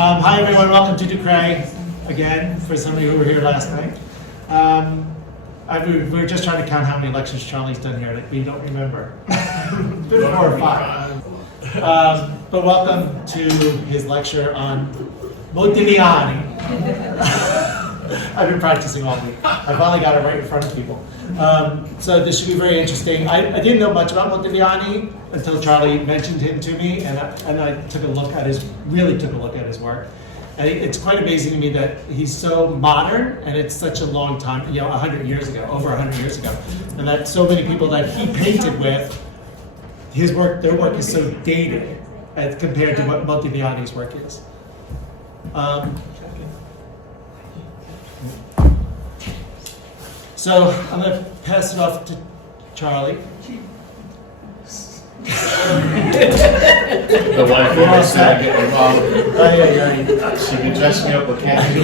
Hi everyone, welcome to Ducray again, for some of you who were here last night. We were just trying to count how many lectures Charlie's done here, that we don't remember. 4 or 5. But welcome to his lecture on Modigliani. I've been practicing all week. I finally got it right in front of people. So this should be very interesting. I didn't know much about Modigliani until Charlie mentioned him to me, and I took a look at his work. And it's quite amazing to me that he's so modern, and it's such a long time, 100 years ago, over 100 years ago, and that so many people that he painted with, their work is so dated as compared to what Modigliani's work is. So I'm going to pass it off to Charlie. The wife always said I get involved. She can dress me up, but can't do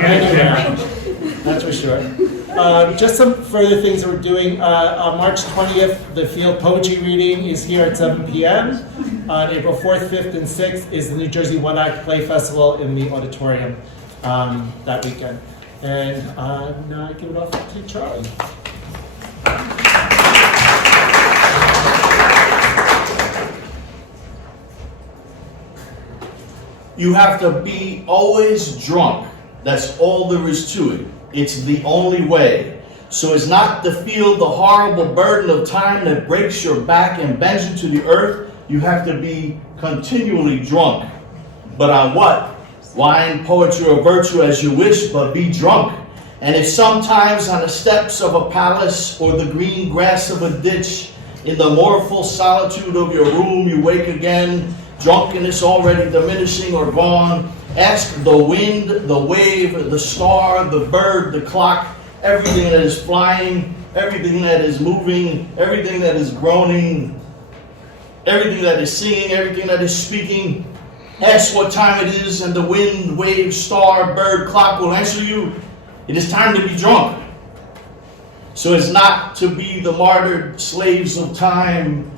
Anywhere. That's for sure. Just some further things that we're doing. On March 20th, the field poetry reading is here at 7 p.m. On April 4th, 5th, and 6th is the New Jersey One Act Play Festival in the auditorium that weekend. And now I give it off to Charlie. You have to be always drunk. That's all there is to it. It's the only way. So it's not to feel the horrible burden of time that breaks your back and bends you to the earth. You have to be continually drunk. But on what? Wine, poetry, or virtue as you wish, but be drunk. And if sometimes on the steps of a palace or the green grass of a ditch, in the mournful solitude of your room, you wake again, drunkenness already diminishing or gone, ask the wind, the wave, the star, the bird, the clock, everything that is flying, everything that is moving, everything that is groaning, everything that is singing, everything that is speaking. Ask what time it is, and the wind, wave, star, bird, clock will answer you. It is time to be drunk. So it's not to be the martyred slaves of time.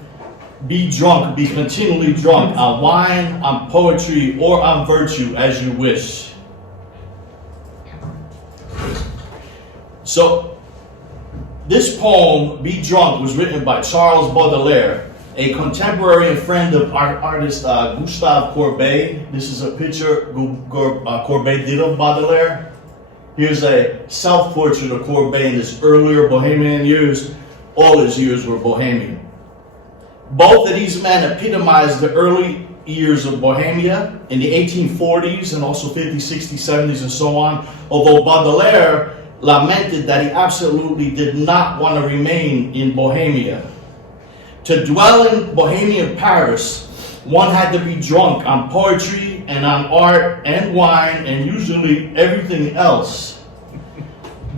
Be drunk, be continually drunk on wine, on poetry, or on virtue as you wish. So this poem, Be Drunk, was written by Charles Baudelaire, a contemporary and friend of artist Gustave Courbet. This is a picture Courbet did of Baudelaire. Here's a self-portrait of Courbet in his earlier Bohemian years. All his years were Bohemian. Both of these men epitomized the early years of Bohemia in the 1840s and also 50s, 60s, 70s, and so on. Although Baudelaire lamented that he absolutely did not want to remain in Bohemia. To dwell in Bohemian Paris, one had to be drunk on poetry and on art and wine and usually everything else.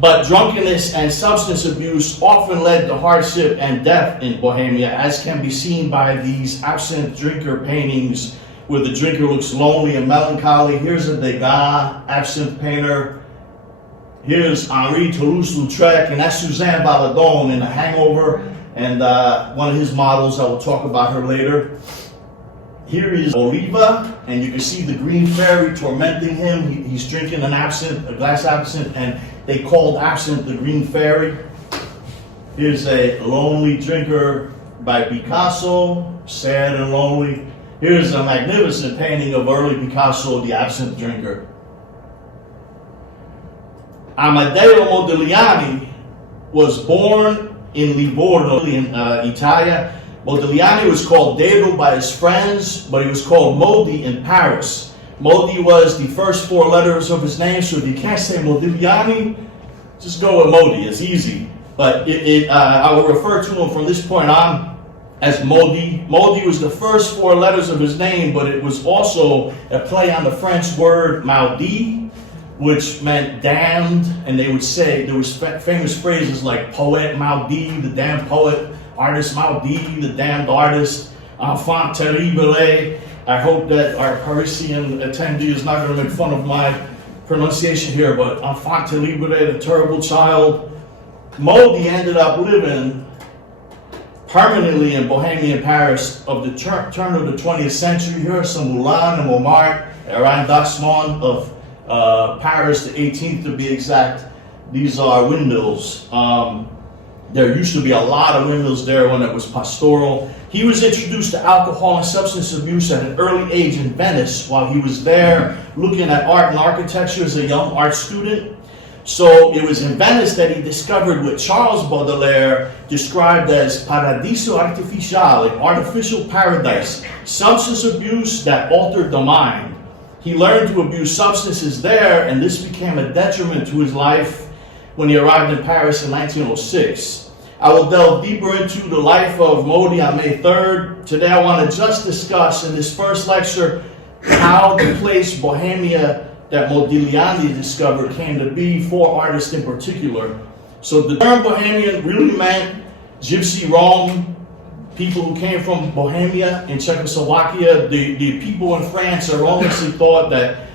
But drunkenness and substance abuse often led to hardship and death in Bohemia, as can be seen by these absinthe drinker paintings where the drinker looks lonely and melancholy. Here's a Degas absinthe painter. Here's Henri Toulouse-Lautrec, and that's Suzanne Valadon in The Hangover. And one of his models, I will talk about her later. Here is Oliva, and you can see the green fairy tormenting him. He's drinking an absinthe, a glass absinthe, and they called absinthe the green fairy. Here's a lonely drinker by Picasso, sad and lonely. Here's a magnificent painting of early Picasso, the absinthe drinker. Amedeo Modigliani was born in Livorno, in Italia. Modigliani was called Dedo by his friends, but he was called Modi in Paris. Modi was the first 4 letters of his name, so if you can't say Modigliani, just go with Modi, it's easy. But I will refer to him from this point on as Modi. Modi was the first 4 letters of his name, but it was also a play on the French word maudit, which meant damned, and they would say, there was famous phrases like poet maudit, the damned poet, artist maudit, the damned artist, enfant terrible. I hope that our Parisian attendee is not going to make fun of my pronunciation here, but enfant terrible, the terrible child. Modi ended up living permanently in Bohemian Paris of the turn of the 20th century. Here are some Moulin and Montmartre, arrondissement of Paris, the 18th to be exact. These are windmills. There used to be a lot of windmills there when it was pastoral. He was introduced to alcohol and substance abuse at an early age in Venice while he was there looking at art and architecture as a young art student. So it was in Venice that he discovered what Charles Baudelaire described as paradiso artificiale, an artificial paradise, substance abuse that altered the mind. He learned to abuse substances there, and this became a detriment to his life when he arrived in Paris in 1906. I will delve deeper into the life of Modi on May 3rd. Today I want to just discuss in this first lecture how the place Bohemia that Modigliani discovered came to be for artists in particular. So the term Bohemian really meant Gypsy Rome, people who came from Bohemia in Czechoslovakia. The people in France erroneously thought that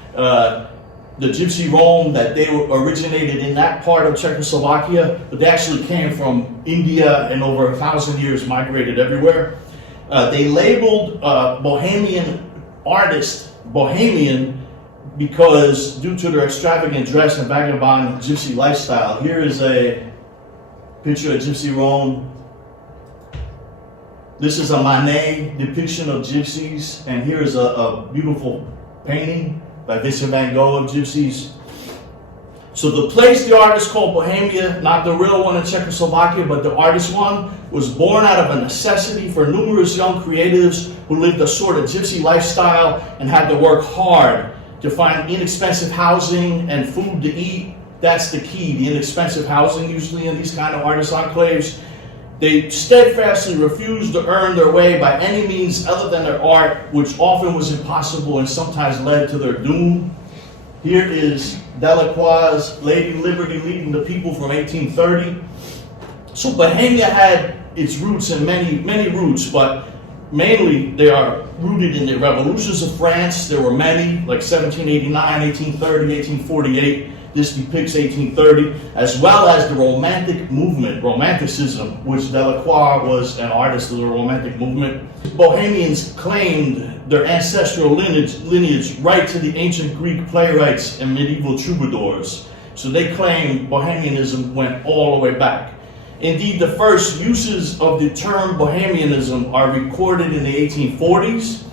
the Gypsy Rome, that they originated in that part of Czechoslovakia, but they actually came from India and over 1,000 years migrated everywhere. They labeled Bohemian artists Bohemian because due to their extravagant dress and vagabond gypsy lifestyle. Here is a picture of Gypsy Rome. This is a Manet depiction of gypsies, and here is a beautiful painting by Vincent van Gogh of gypsies. So the place the artist called Bohemia, not the real one in Czechoslovakia, but the artist one, was born out of a necessity for numerous young creatives who lived a sort of gypsy lifestyle and had to work hard to find inexpensive housing and food to eat. That's the key, the inexpensive housing usually in these kind of artist enclaves. They steadfastly refused to earn their way by any means other than their art, which often was impossible and sometimes led to their doom. Here is Delacroix's Lady Liberty leading the people from 1830. So Bohemia had its roots in many roots, but mainly they are rooted in the revolutions of France. There were many, like 1789, 1830, 1848. This depicts 1830, as well as the Romantic movement, Romanticism, which Delacroix was an artist of the Romantic movement. Bohemians claimed their ancestral lineage right to the ancient Greek playwrights and medieval troubadours. So they claimed Bohemianism went all the way back. Indeed, the first uses of the term Bohemianism are recorded in the 1840s.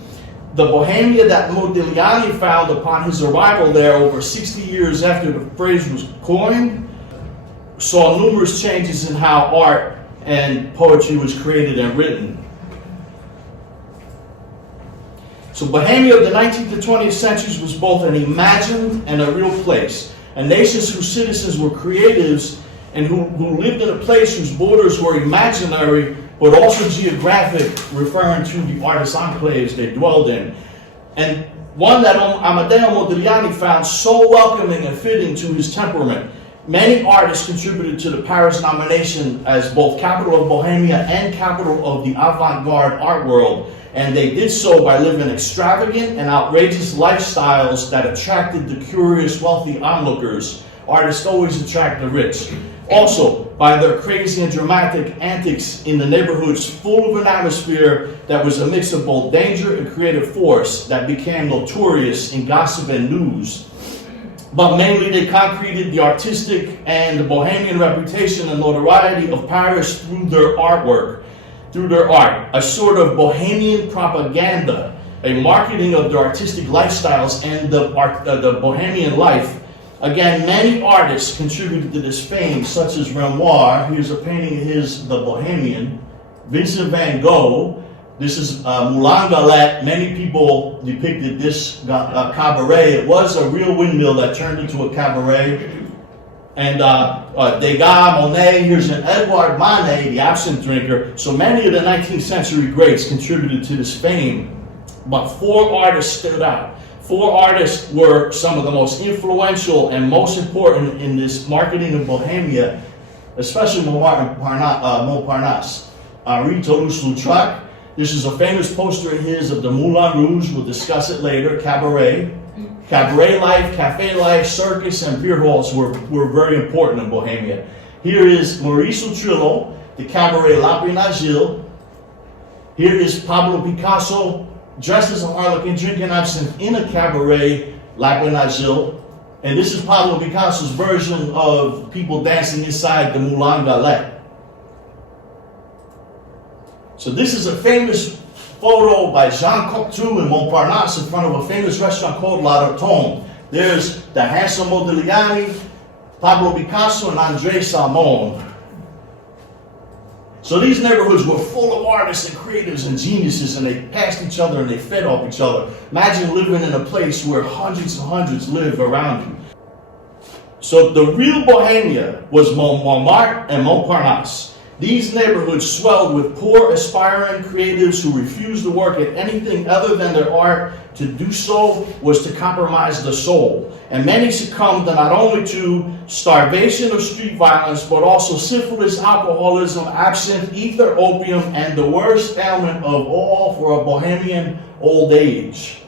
The Bohemia that Modigliani found upon his arrival there over 60 years after the phrase was coined saw numerous changes in how art and poetry was created and written. So Bohemia of the 19th and 20th centuries was both an imagined and a real place. A nation whose citizens were creatives and who lived in a place whose borders were imaginary but also geographic, referring to the artist enclaves they dwelled in. And one that Amedeo Modigliani found so welcoming and fitting to his temperament. Many artists contributed to the Paris nomination as both capital of Bohemia and capital of the avant-garde art world, and they did so by living extravagant and outrageous lifestyles that attracted the curious, wealthy onlookers. Artists always attract the rich. Also, by their crazy and dramatic antics in the neighborhoods full of an atmosphere that was a mix of both danger and creative force that became notorious in gossip and news. But mainly they concreted the artistic and the Bohemian reputation and notoriety of Paris through their artwork, through their art, a sort of Bohemian propaganda, a marketing of their artistic lifestyles and the Bohemian life. Again, many artists contributed to this fame, such as Renoir. Here's a painting of his, The Bohemian. Vincent van Gogh. This is Moulin Galette. Many people depicted this cabaret. It was a real windmill that turned into a cabaret. And Degas, Monet. Here's an Edouard Manet, the absinthe drinker. So many of the 19th century greats contributed to this fame. But four artists stood out. Four artists were some of the most influential and most important in this marketing of Bohemia, especially Montparnasse. Henri Toulouse-Lautrec. This is a famous poster of his of the Moulin Rouge. We'll discuss it later. Cabaret. Cabaret life, cafe life, circus, and beer halls were very important in Bohemia. Here is Maurice Utrillo, the Cabaret L'Empire Agile. Here is Pablo Picasso dressed as a harlequin drinking absinthe in a cabaret, La Grenadille. And this is Pablo Picasso's version of people dancing inside the Moulin Galette. So this is a famous photo by Jean Cocteau in Montmartre in front of a famous restaurant called La Rotonde. There's the handsome Modigliani, Pablo Picasso, and André Salmon. So these neighborhoods were full of artists and creatives and geniuses, and they passed each other and they fed off each other. Imagine living in a place where hundreds and hundreds live around you. So the real Bohemia was Montmartre and Montparnasse. These neighborhoods swelled with poor, aspiring creatives who refused to work at anything other than their art. To do so was to compromise the soul. And many succumbed not only to starvation or street violence, but also syphilis, alcoholism, absinthe, ether, opium, and the worst ailment of all for a Bohemian, old age.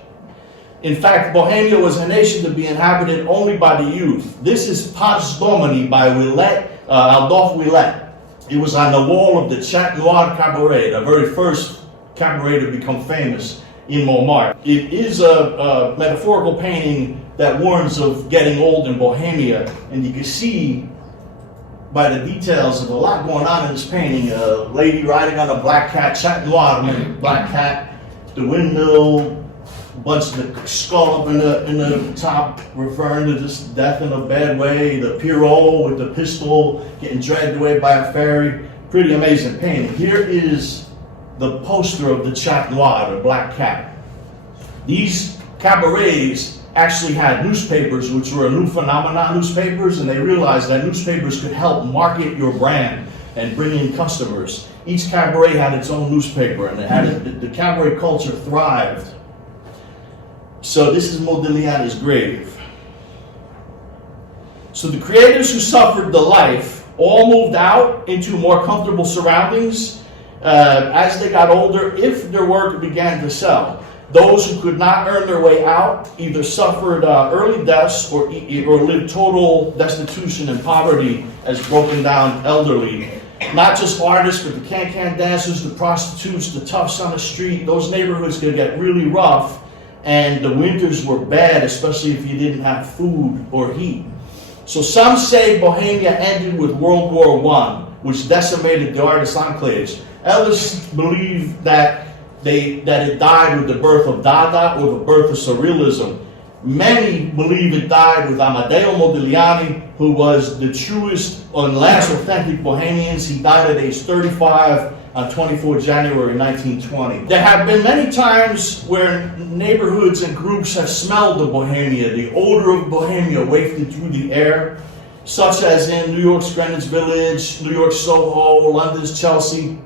In fact, Bohemia was a nation to be inhabited only by the youth. This is Pax Domini by Adolphe Willet. It was on the wall of the Chat Noir Cabaret, the very first cabaret to become famous in Montmartre. It is a metaphorical painting that warns of getting old in Bohemia, and you can see by the details of a lot going on in this painting. A lady riding on a black cat, Chat Noir, black cat, the windmill, a bunch of the skull up in the top, referring to just death in a bad way. The Pierrot with the pistol getting dragged away by a fairy. Pretty amazing painting. Here is the poster of the Chat Noir, the black cat. These cabarets actually had newspapers, which were a new phenomenon, newspapers, and they realized that newspapers could help market your brand and bring in customers. Each cabaret had its own newspaper, and it had the cabaret culture thrived. So this is Modigliani's grave. So the creators who suffered the life all moved out into more comfortable surroundings as they got older, if their work began to sell. Those who could not earn their way out either suffered early deaths or lived total destitution and poverty as broken down elderly. Not just artists, but the can-can dancers, the prostitutes, the toughs on the street. Those neighborhoods could get really rough. And the winters were bad, especially if you didn't have food or heat. So some say Bohemia ended with World War I, which decimated the artist enclaves. Others believe that it died with the birth of Dada or the birth of Surrealism. Many believe it died with Amedeo Modigliani, who was the truest and last authentic Bohemians. He died at age 35 on 24 January 1920. There have been many times where neighborhoods and groups have smelled the Bohemia. The odor of Bohemia wafted through the air, such as in New York's Greenwich Village, New York's Soho, London's Chelsea.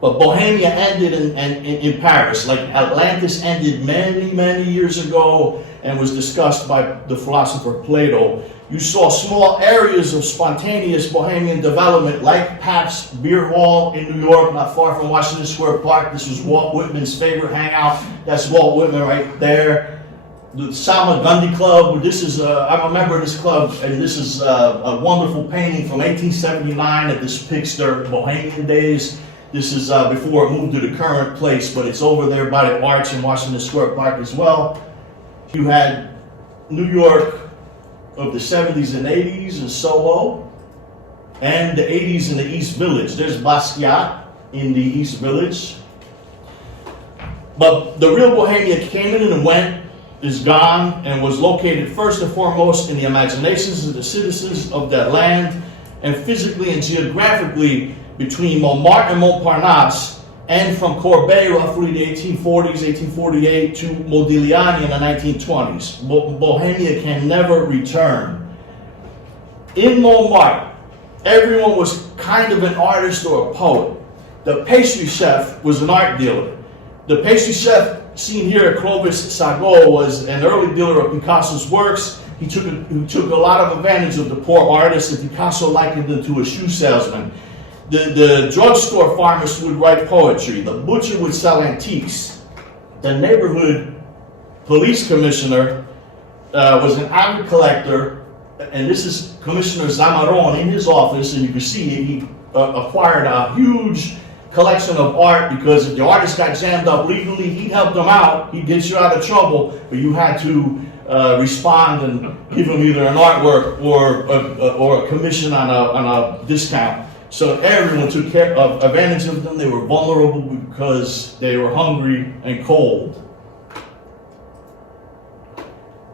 But Bohemia ended in Paris, like Atlantis ended many, many years ago and was discussed by the philosopher Plato. You saw small areas of spontaneous Bohemian development, like Pabst's Beer Hall in New York, not far from Washington Square Park. This was Walt Whitman's favorite hangout. That's Walt Whitman right there. The Sabba Gundy Club. This is I'm a member of this club, and this is a wonderful painting from 1879 that depicts their Bohemian days. This is before it moved to the current place, but it's over there by the Arch in Washington Square Park as well. You had New York of the 70s and 80s in Soho, and the 80s in the East Village. There's Basquiat in the East Village. But the real Bohemia came in and went, is gone, and was located first and foremost in the imaginations of the citizens of that land, and physically and geographically between Montmartre and Montparnasse, and from Courbet, roughly the 1840s, 1848, to Modigliani in the 1920s. Bohemia can never return. In Montmartre, everyone was kind of an artist or a poet. The pastry chef was an art dealer. The pastry chef seen here at Clovis Sagot was an early dealer of Picasso's works. He took a lot of advantage of the poor artists, and Picasso likened them to a shoe salesman. The drugstore pharmacist would write poetry. The butcher would sell antiques. The neighborhood police commissioner was an avid collector, and this is Commissioner Zamaron in his office, and you can see he acquired a huge collection of art, because if the artist got jammed up legally, he'd help them out, he'd get you out of trouble, but you had to respond and give them either an artwork or a commission on a discount. So everyone took advantage of them. They were vulnerable because they were hungry and cold.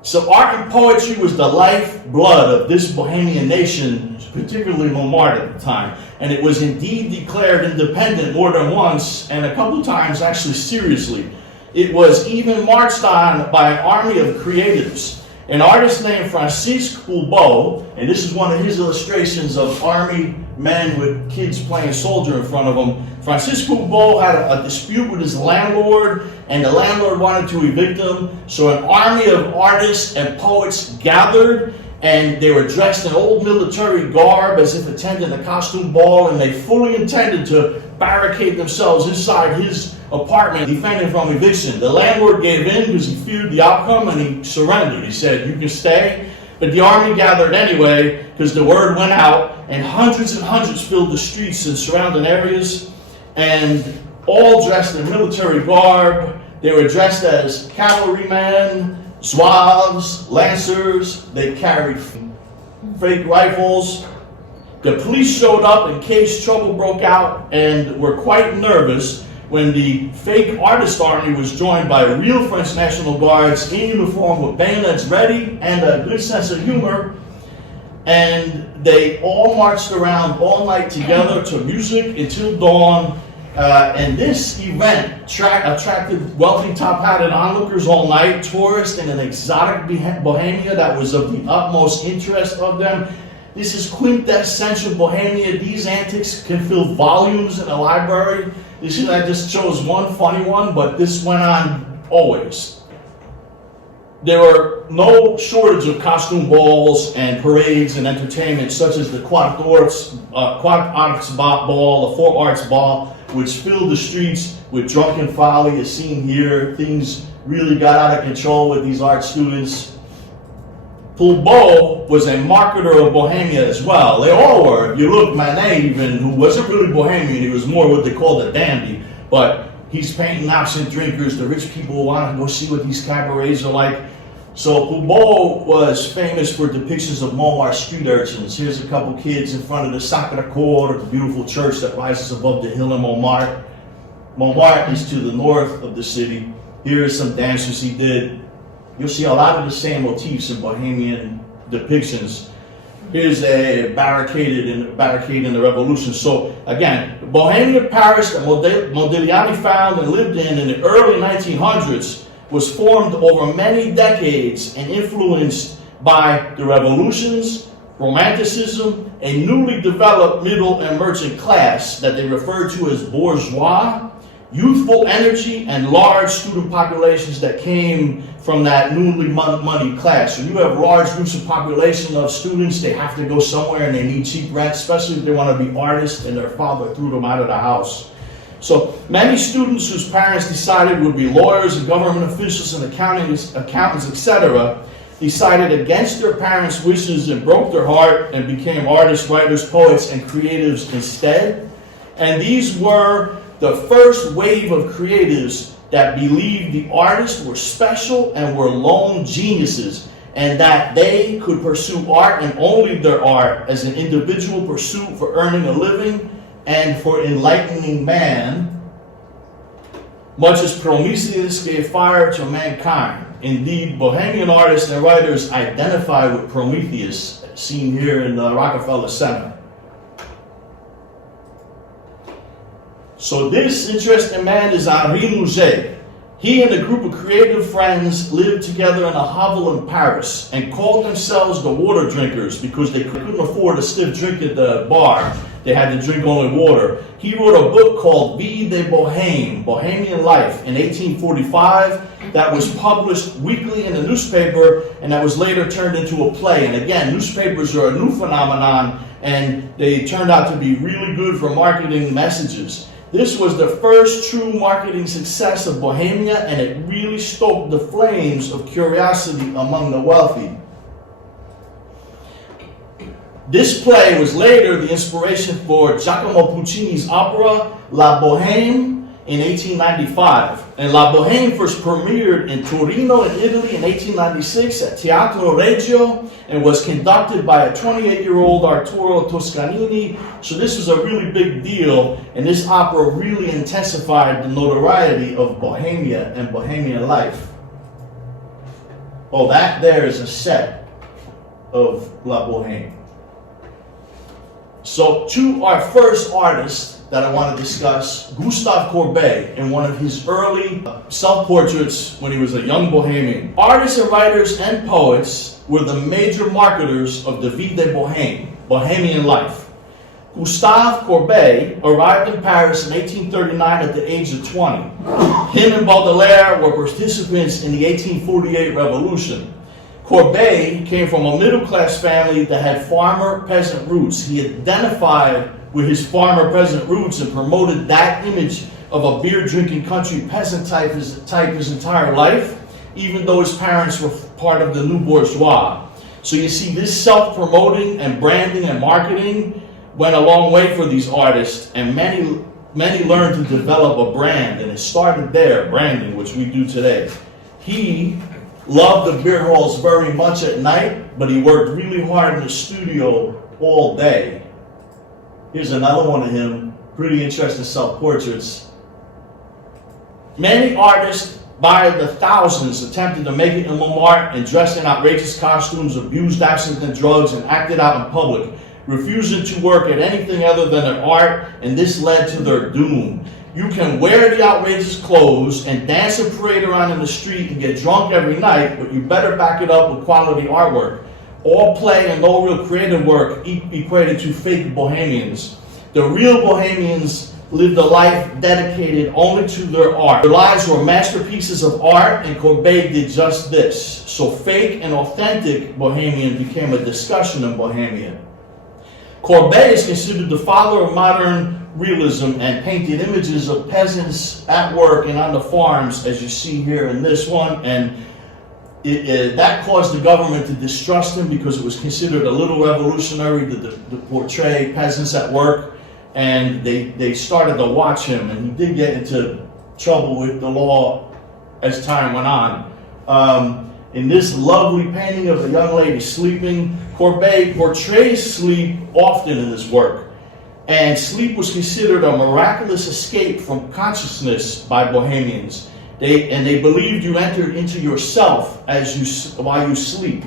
So art and poetry was the lifeblood of this Bohemian nation, particularly Montmartre at the time. And it was indeed declared independent more than once, and a couple times actually seriously. It was even marched on by an army of creatives. An artist named Francisque Fulbeau, and this is one of his illustrations of army men with kids playing soldier in front of them. Francisque Fulbeau had a dispute with his landlord, and the landlord wanted to evict him. So an army of artists and poets gathered, and they were dressed in old military garb as if attending a costume ball, and they fully intended to barricade themselves inside his apartment, defending from eviction. The landlord gave in because he feared the outcome, and he surrendered. He said, "You can stay." But the army gathered anyway because the word went out, and hundreds filled the streets and surrounding areas, and all dressed in military garb. They were dressed as cavalrymen, zouaves, lancers. They carried fake rifles. The police showed up in case trouble broke out and were quite nervous when the fake artist army was joined by real French National Guards in uniform with bayonets ready and a good sense of humor. And they all marched around all night together to music until dawn. And this event attracted wealthy top-hatted onlookers all night, tourists in an exotic Bohemia that was of the utmost interest of them. This is quintessential Bohemia. These antics can fill volumes in a library. I just chose one funny one, but this went on always. There were no shortage of costume balls and parades and entertainment, such as the Quad Arts Ball, the Four Arts Ball, which filled the streets with drunken folly, as seen here. Things really got out of control with these art students. Fulbeau was a marketer of Bohemia as well. They all were. If you look, Manet even, who wasn't really Bohemian, he was more what they called a dandy, but he's painting absinthe drinkers. The rich people want to go see what these cabarets are like. So Fulbeau was famous for depictions of Montmartre street urchins. Here's a couple kids in front of the Sacré-Cœur, the beautiful church that rises above the hill in Montmartre. Montmartre is to the north of the city. Here are some dances he did. You'll see a lot of the same motifs in Bohemian depictions. Here's a barricade in the Revolution. So again, Bohemian Paris that Modigliani found and lived in the early 1900s was formed over many decades and influenced by the revolutions, Romanticism, a newly developed middle and merchant class that they referred to as bourgeois, youthful energy, and large student populations that came from that newly moneyed class. So you have large groups of population of students, they have to go somewhere and they need cheap rent, especially if they want to be artists and their father threw them out of the house. So many students whose parents decided would be lawyers and government officials and accountants, etc., decided against their parents' wishes and broke their heart and became artists, writers, poets, and creatives instead. And these were the first wave of creatives that believed the artists were special and were lone geniuses, and that they could pursue art and only their art as an individual pursuit for earning a living and for enlightening man, much as Prometheus gave fire to mankind. Indeed, Bohemian artists and writers identify with Prometheus, seen here in the Rockefeller Center. So this interesting man is Henri Mouget. He and a group of creative friends lived together in a hovel in Paris and called themselves the water drinkers because they couldn't afford a stiff drink at the bar. They had to drink only water. He wrote a book called Vie de Bohème, Bohemian Life, in 1845 that was published weekly in a newspaper and that was later turned into a play. And again, newspapers are a new phenomenon and they turned out to be really good for marketing messages. This was the first true marketing success of Bohemia, and it really stoked the flames of curiosity among the wealthy. This play was later the inspiration for Giacomo Puccini's opera La Bohème in 1895. And La Bohème first premiered in Torino in Italy in 1896 at Teatro Regio and was conducted by a 28-year-old Arturo Toscanini. So this was a really big deal, and this opera really intensified the notoriety of Bohemia and Bohemian life. Oh, that there is a set of La Bohème. So to our first artist that I want to discuss, Gustave Courbet, in one of his early self-portraits when he was a young Bohemian. Artists and writers and poets were the major marketers of the vie de Bohème, Bohemian life. Gustave Courbet arrived in Paris in 1839 at the age of 20. Him and Baudelaire were participants in the 1848 revolution. Courbet came from a middle-class family that had farmer-peasant roots. He identified with his farmer-peasant roots and promoted that image of a beer-drinking country peasant type his entire life, even though his parents were part of the new bourgeois. So you see, this self-promoting and branding and marketing went a long way for these artists, and many learned to develop a brand, and it started there, branding, which we do today. He loved the beer halls very much at night, but he worked really hard in the studio all day. Here's another one of him, pretty interesting self-portraits. Many artists by the thousands attempted to make it in Montmartre and dressed in outrageous costumes, abused absinthe and drugs, and acted out in public, refusing to work at anything other than an art, and this led to their doom. You can wear the outrageous clothes and dance and parade around in the street and get drunk every night, but you better back it up with quality artwork. All play and no real creative work equated to fake Bohemians. The real Bohemians lived a life dedicated only to their art. Their lives were masterpieces of art, and Courbet did just this. So fake and authentic Bohemian became a discussion in Bohemia. Courbet is considered the father of modern realism and painted images of peasants at work and on the farms, as you see here in this one. And that caused the government to distrust him because it was considered a little revolutionary to portray peasants at work. And they started to watch him, and he did get into trouble with the law as time went on. In this lovely painting of a young lady sleeping, Courbet portrays sleep often in his work. And sleep was considered a miraculous escape from consciousness by Bohemians. They believed you entered into yourself while you sleep.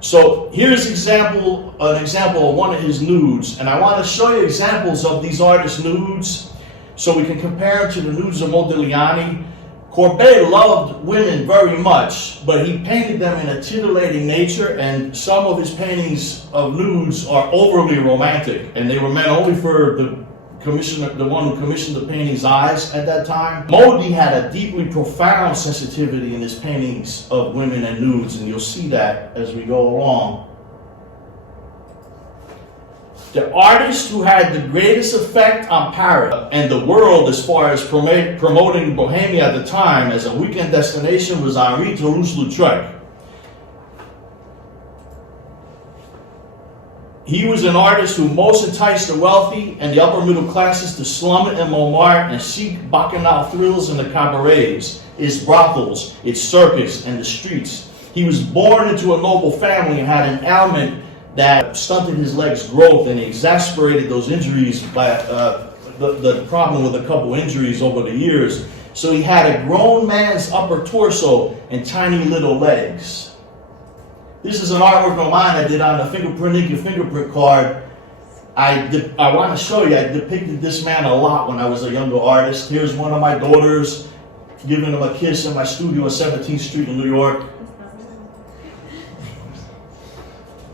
So here's an example of one of his nudes, and I want to show you examples of these artists' nudes so we can compare them to the nudes of Modigliani. Courbet loved women very much, but he painted them in a titillating nature, and some of his paintings of nudes are overly romantic, and they were meant only for the one who commissioned the painting's eyes at that time. Modi had a deeply profound sensitivity in his paintings of women and nudes, and you'll see that as we go along. The artist who had the greatest effect on Paris and the world as far as promoting Bohemia at the time as a weekend destination was Henri Toulouse-Lautrec. He was an artist who most enticed the wealthy and the upper middle classes to slum it in Montmartre and seek bacchanal thrills in the cabarets, its brothels, its circus, and the streets. He was born into a noble family and had an ailment that stunted his legs' growth and exasperated those injuries by the problem with a couple injuries over the years. So he had a grown man's upper torso and tiny little legs. This is an artwork of mine I did on the fingerprint card. I want to show you, I depicted this man a lot when I was a younger artist. Here's one of my daughters giving him a kiss in my studio on 17th Street in New York.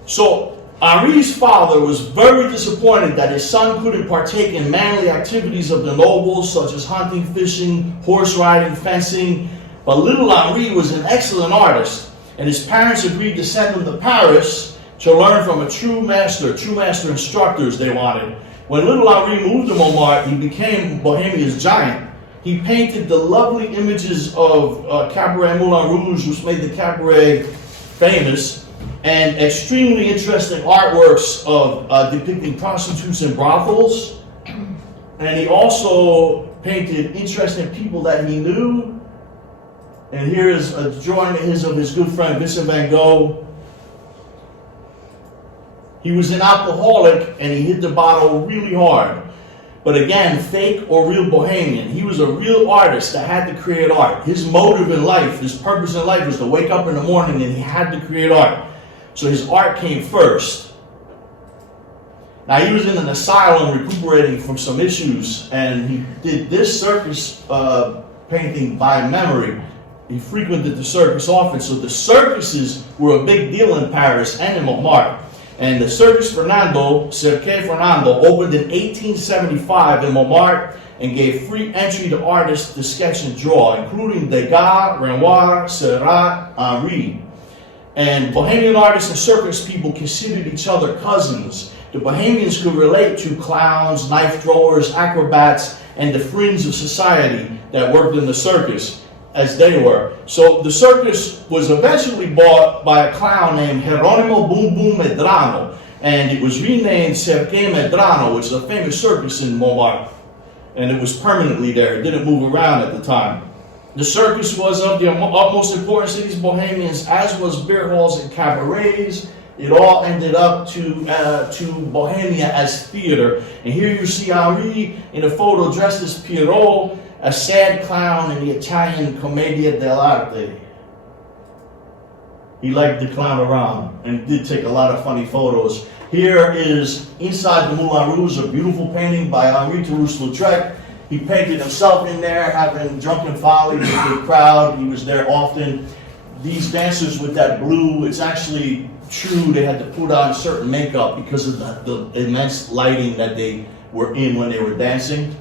So Henri's father was very disappointed that his son couldn't partake in manly activities of the nobles, such as hunting, fishing, horse riding, fencing. But little Henri was an excellent artist, and his parents agreed to send him to Paris to learn from a true master instructors they wanted. When little Henri moved to Montmartre, he became Bohemia's giant. He painted the lovely images of Cabaret Moulin Rouge, which made the cabaret famous. and extremely interesting artworks of depicting prostitutes in brothels. And he also painted interesting people that he knew. And here is a drawing of his good friend Vincent van Gogh. He was an alcoholic and he hit the bottle really hard. But again, fake or real bohemian. He was a real artist that had to create art. His motive in life, his purpose in life was to wake up in the morning and he had to create art. So his art came first. Now he was in an asylum recuperating from some issues, and he did this circus painting by memory. He frequented the circus often, so the circuses were a big deal in Paris and in Montmartre. And the Circus Cirque Fernando, opened in 1875 in Montmartre and gave free entry to artists to sketch and draw, including Degas, Renoir, Seurat, Henri. And Bohemian artists and circus people considered each other cousins. The Bohemians could relate to clowns, knife throwers, acrobats, and the fringe of society that worked in the circus, as they were. So the circus was eventually bought by a clown named Geronimo Boom Boom Medrano, and it was renamed Cirque Medrano, which is a famous circus in Montmartre. And it was permanently there. It didn't move around at the time. The circus was of the utmost importance to these Bohemians, as was beer halls and cabarets. It all ended up to Bohemia as theater. And here you see Henri in a photo dressed as Pierrot, a sad clown in the Italian Commedia dell'arte. He liked to clown around and did take a lot of funny photos. Here is inside the Moulin Rouge, a beautiful painting by Henri Toulouse-Lautrec. He painted himself in there, having drunken folly with the crowd. He was there often. These dancers with that blue, it's actually true, they had to put on certain makeup because of the immense lighting that they were in when they were dancing.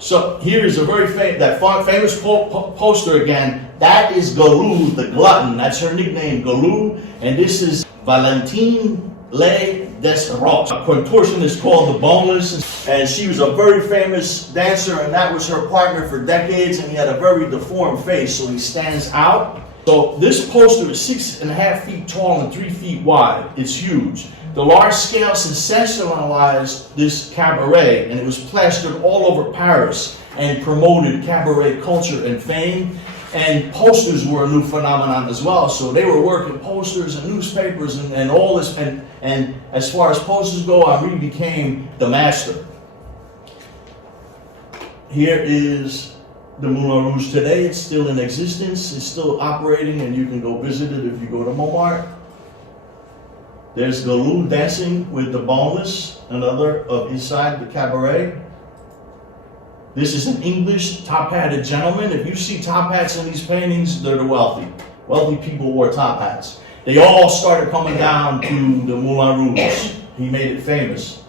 So here is a very famous poster again. That is Galou, the glutton. That's her nickname, Galou. And this is Valentine Le Desroches, a contortionist called the Boneless. And she was a very famous dancer, and that was her partner for decades. And he had a very deformed face, so he stands out. So this poster is 6.5 feet tall and 3 feet wide. It's huge. The large scale sensationalized this cabaret, and it was plastered all over Paris and promoted cabaret culture and fame. And posters were a new phenomenon as well. So they were working posters and newspapers and all this. And as far as posters go, Henri became the master. Here is the Moulin Rouge today. It's still in existence. It's still operating, and you can go visit it if you go to Montmartre. There's Galou dancing with the Boneless, another of inside the cabaret. This is an English top-hatted gentleman. If you see top hats in these paintings, they're the wealthy. Wealthy people wore top hats. They all started coming down to the Moulin Rouge. He made it famous.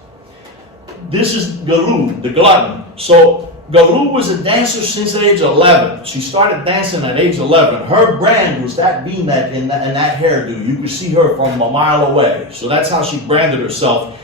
This is Galou, the glutton. So Galou was a dancer since age 11. She started dancing at age 11. Her brand was that V-neck and that hairdo. You could see her from a mile away. So that's how she branded herself.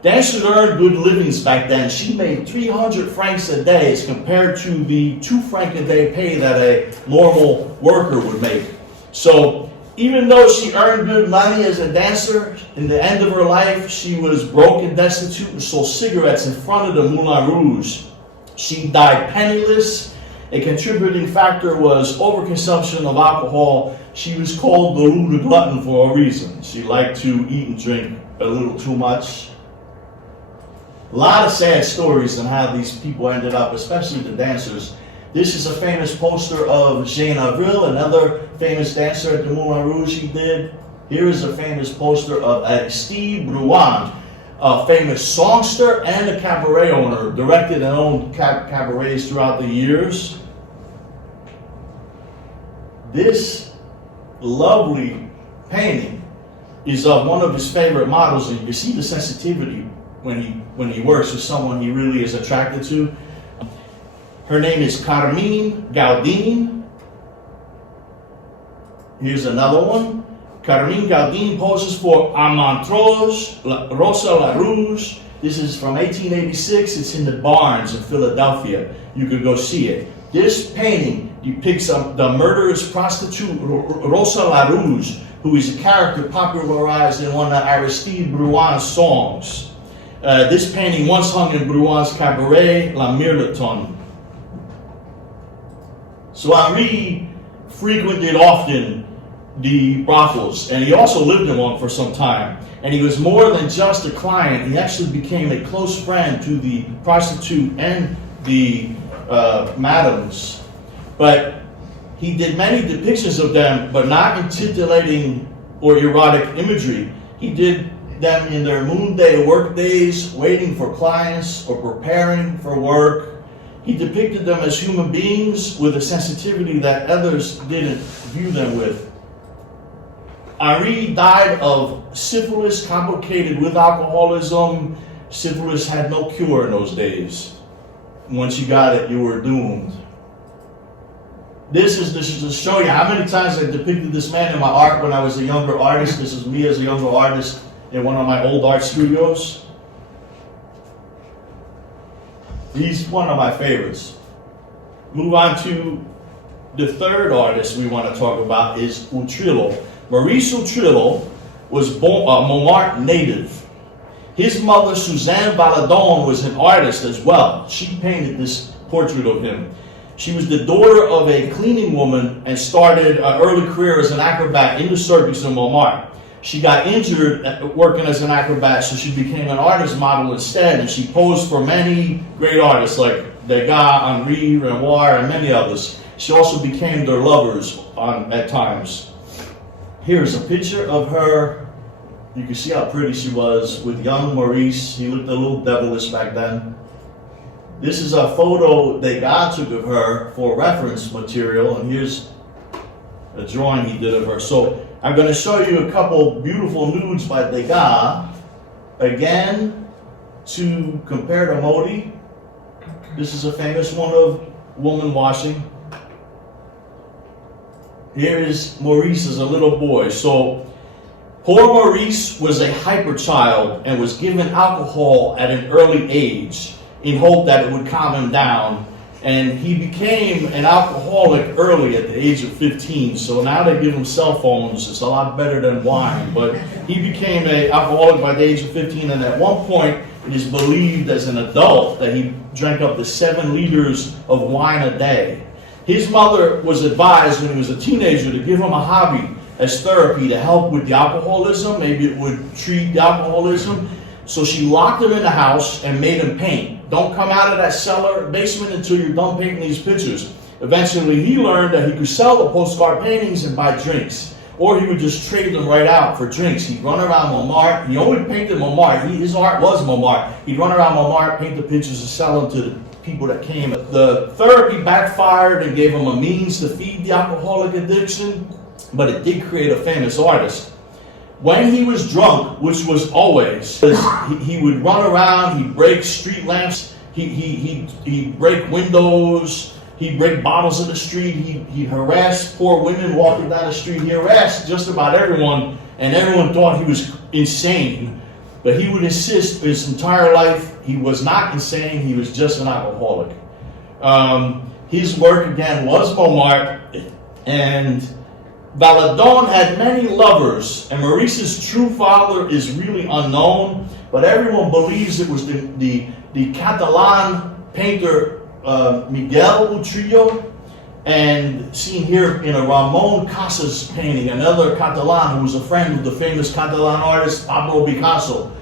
Dancers earned good livings back then. She made 300 francs a day as compared to the 2 franc a day pay that a normal worker would make. So even though she earned good money as a dancer, in the end of her life, she was broke and destitute and sold cigarettes in front of the Moulin Rouge. She died penniless. A contributing factor was overconsumption of alcohol. She was called Galou the glutton for a reason. She liked to eat and drink a little too much. A lot of sad stories on how these people ended up, especially the dancers. This is a famous poster of Jean Avril, another famous dancer at the Moulin Rouge he did. Here is a famous poster of Aristide Bruant, a famous songster and a cabaret owner, directed and owned cabarets throughout the years. This lovely painting is of one of his favorite models, and you see the sensitivity when he works with someone he really is attracted to. Her name is Carmine Gaudin. Here's another one. Carmine Gaudin poses for A Montrose, Rosa La Rouge. This is from 1886. It's in the Barnes in Philadelphia. You could go see it. This painting depicts the murderous prostitute Rosa LaRouge, who is a character popularized in one of Aristide Bruant's songs. This painting once hung in Bruant's cabaret, La Mirliton. So Henri frequented often the brothels, and he also lived in one for some time. And he was more than just a client. He actually became a close friend to the prostitute and the madams. But he did many depictions of them, but not in titillating or erotic imagery. He did them in their moon day work days, waiting for clients or preparing for work. He depicted them as human beings with a sensitivity that others didn't view them with. Henri died of syphilis complicated with alcoholism. Syphilis had no cure in those days. Once you got it, you were doomed. This is to show you how many times I depicted this man in my art when I was a younger artist. This is me as a younger artist in one of my old art studios. He's one of my favorites. Move on to the third artist we want to talk about is Utrillo. Maurice Utrillo was born a Montmartre native. His mother, Suzanne Valadon, was an artist as well. She painted this portrait of him. She was the daughter of a cleaning woman and started an early career as an acrobat in the circus in Montmartre. She got injured working as an acrobat, so she became an artist model instead, and she posed for many great artists like Degas, Henri, Renoir, and many others. She also became their lovers at times. Here's a picture of her. You can see how pretty she was with young Maurice. He looked a little devilish back then. This is a photo Degas took of her for reference material, and here's a drawing he did of her. So I'm going to show you a couple beautiful nudes by Degas, again, to compare to Modi. This is a famous one of woman washing. Here is Maurice as a little boy. So poor Maurice was a hyper child and was given alcohol at an early age in hope that it would calm him down. And he became an alcoholic early at the age of 15. So now they give him cell phones. It's a lot better than wine. But he became an alcoholic by the age of 15. And at one point, it is believed as an adult that he drank up to 7 liters of wine a day. His mother was advised when he was a teenager to give him a hobby as therapy to help with the alcoholism. Maybe it would treat the alcoholism. So she locked him in the house and made him paint. Don't come out of that cellar basement until you're done painting these pictures. Eventually, he learned that he could sell the postcard paintings and buy drinks. Or he would just trade them right out for drinks. He'd run around Montmartre. He always painted Montmartre. His art was Montmartre. He'd run around Montmartre, paint the pictures, and sell them to the people that came. The therapy backfired and gave him a means to feed the alcoholic addiction, but it did create a famous artist. When he was drunk, which was always, he would run around, he'd break street lamps, he'd break windows, he'd break bottles in the street, he'd harass poor women walking down the street. He harassed just about everyone, and everyone thought he was insane. But he would insist his entire life he was not insane, he was just an alcoholic. His work, again, was Montmartre, and Valadon had many lovers, and Maurice's true father is really unknown, but everyone believes it was the Catalan painter Miguel Utrillo, and seen here in a Ramon Casas painting, another Catalan who was a friend of the famous Catalan artist Pablo Picasso.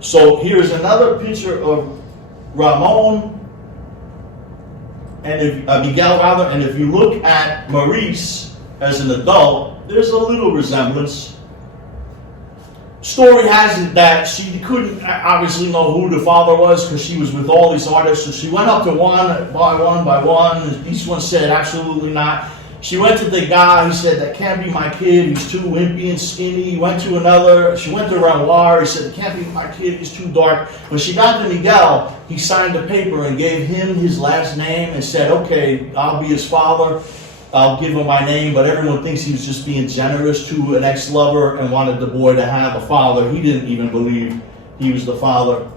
So here's another picture of Ramon and Miguel rather, and if you look at Maurice as an adult, there's a little resemblance. Story has it that she couldn't obviously know who the father was because she was with all these artists. So she went up to one by one, and each one said, absolutely not. She went to the guy, he said, that can't be my kid, he's too wimpy and skinny. Went to another, she went to Renoir, he said, it can't be my kid, he's too dark. When she got to Miguel, he signed a paper and gave him his last name and said, okay, I'll be his father. I'll give him my name, but everyone thinks he was just being generous to an ex-lover and wanted the boy to have a father. He didn't even believe he was the father.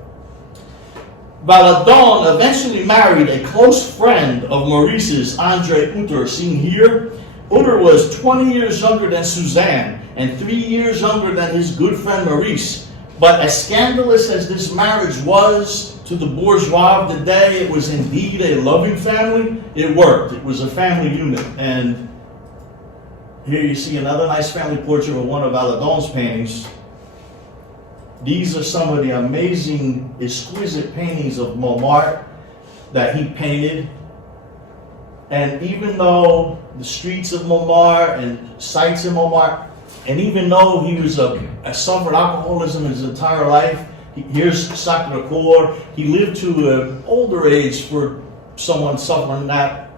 Valadon eventually married a close friend of Maurice's, Andre Utter, seen here. Utter was 20 years younger than Suzanne and 3 years younger than his good friend Maurice. But as scandalous as this marriage was to the bourgeois of the day, it was indeed a loving family. It worked. It was a family unit. And here you see another nice family portrait of one of Valadon's paintings. These are some of the amazing, exquisite paintings of Montmartre that he painted. And even though the streets of Montmartre and sites in Montmartre, and even though he was suffered alcoholism his entire life, here's Sacré-Cœur. He lived to an older age for someone suffering that,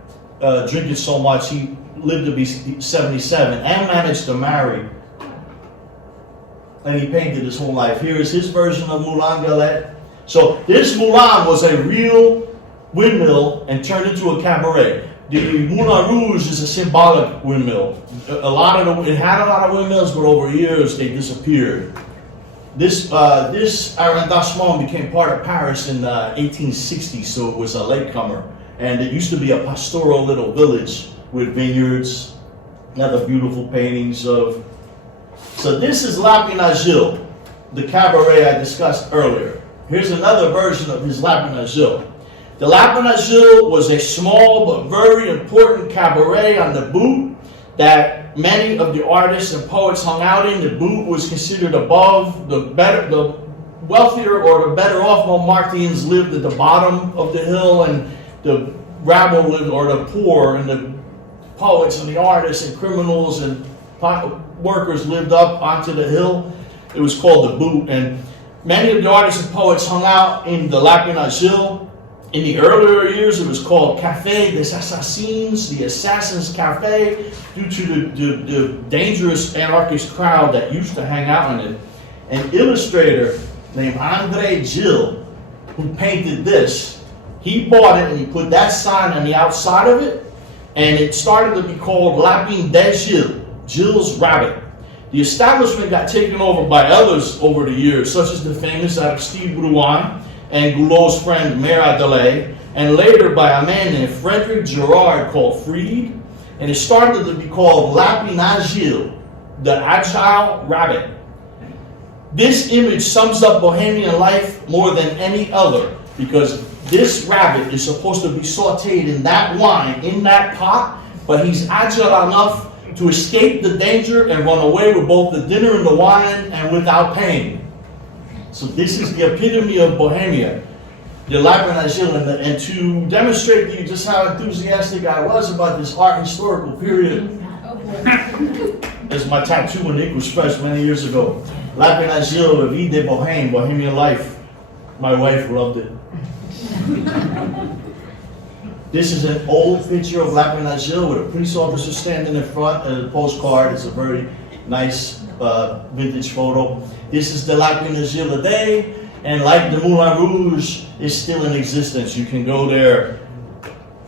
drinking so much. He lived to be 77 and managed to marry. And he painted his whole life. Here is his version of Moulin Galette. So this Moulin was a real windmill and turned into a cabaret. The Moulin Rouge is a symbolic windmill. It had a lot of windmills, but over years they disappeared. This arrondissement became part of Paris in the 1860s, so it was a latecomer. And it used to be a pastoral little village with vineyards. Another beautiful paintings of. So this is L'Épinay-Gilles, the cabaret I discussed earlier. Here's another version of his L'Épinay-Gilles. The L'Épinay-Gilles was a small but very important cabaret on the Boot that many of the artists and poets hung out in. The Boot was considered above. The wealthier or the better off Montmartrians lived at the bottom of the hill, and the rabble lived, or the poor, and the poets and the artists and criminals and workers lived up onto the hill. It was called the Boot, and many of the artists and poets hung out in the L'Épinay-Gilles. In the earlier years, it was called Café des Assassins, the Assassins Cafe, due to the dangerous anarchist crowd that used to hang out in it. An illustrator named André Gilles, who painted this, he bought it and he put that sign on the outside of it, and it started to be called Lapin des Gilles, Gilles Rabbit. The establishment got taken over by others over the years, such as the famous Aristide Bruin and Goulot's friend Mère Adelaide, and later by a man named Frederick Gerard called Fried, and it started to be called L'Épinay-Gilles, the Agile Rabbit. This image sums up Bohemian life more than any other, because this rabbit is supposed to be sauteed in that wine, in that pot, but he's agile enough to escape the danger and run away with both the dinner and the wine and without pain. So this is the epitome of Bohemia, the L'Épinay-Gilles, and to demonstrate to you just how enthusiastic I was about this art historical period, as my tattoo on Nick was fresh many years ago. L'Épinay-Gilles, La Vie de Bohème, Bohemian life. My wife loved it. This is an old picture of L'Épinay-Gilles with a police officer standing in front and a postcard. It's a very nice vintage photo. This is the L'Épinay-Gilles today, and like the Moulin Rouge, is still in existence. You can go there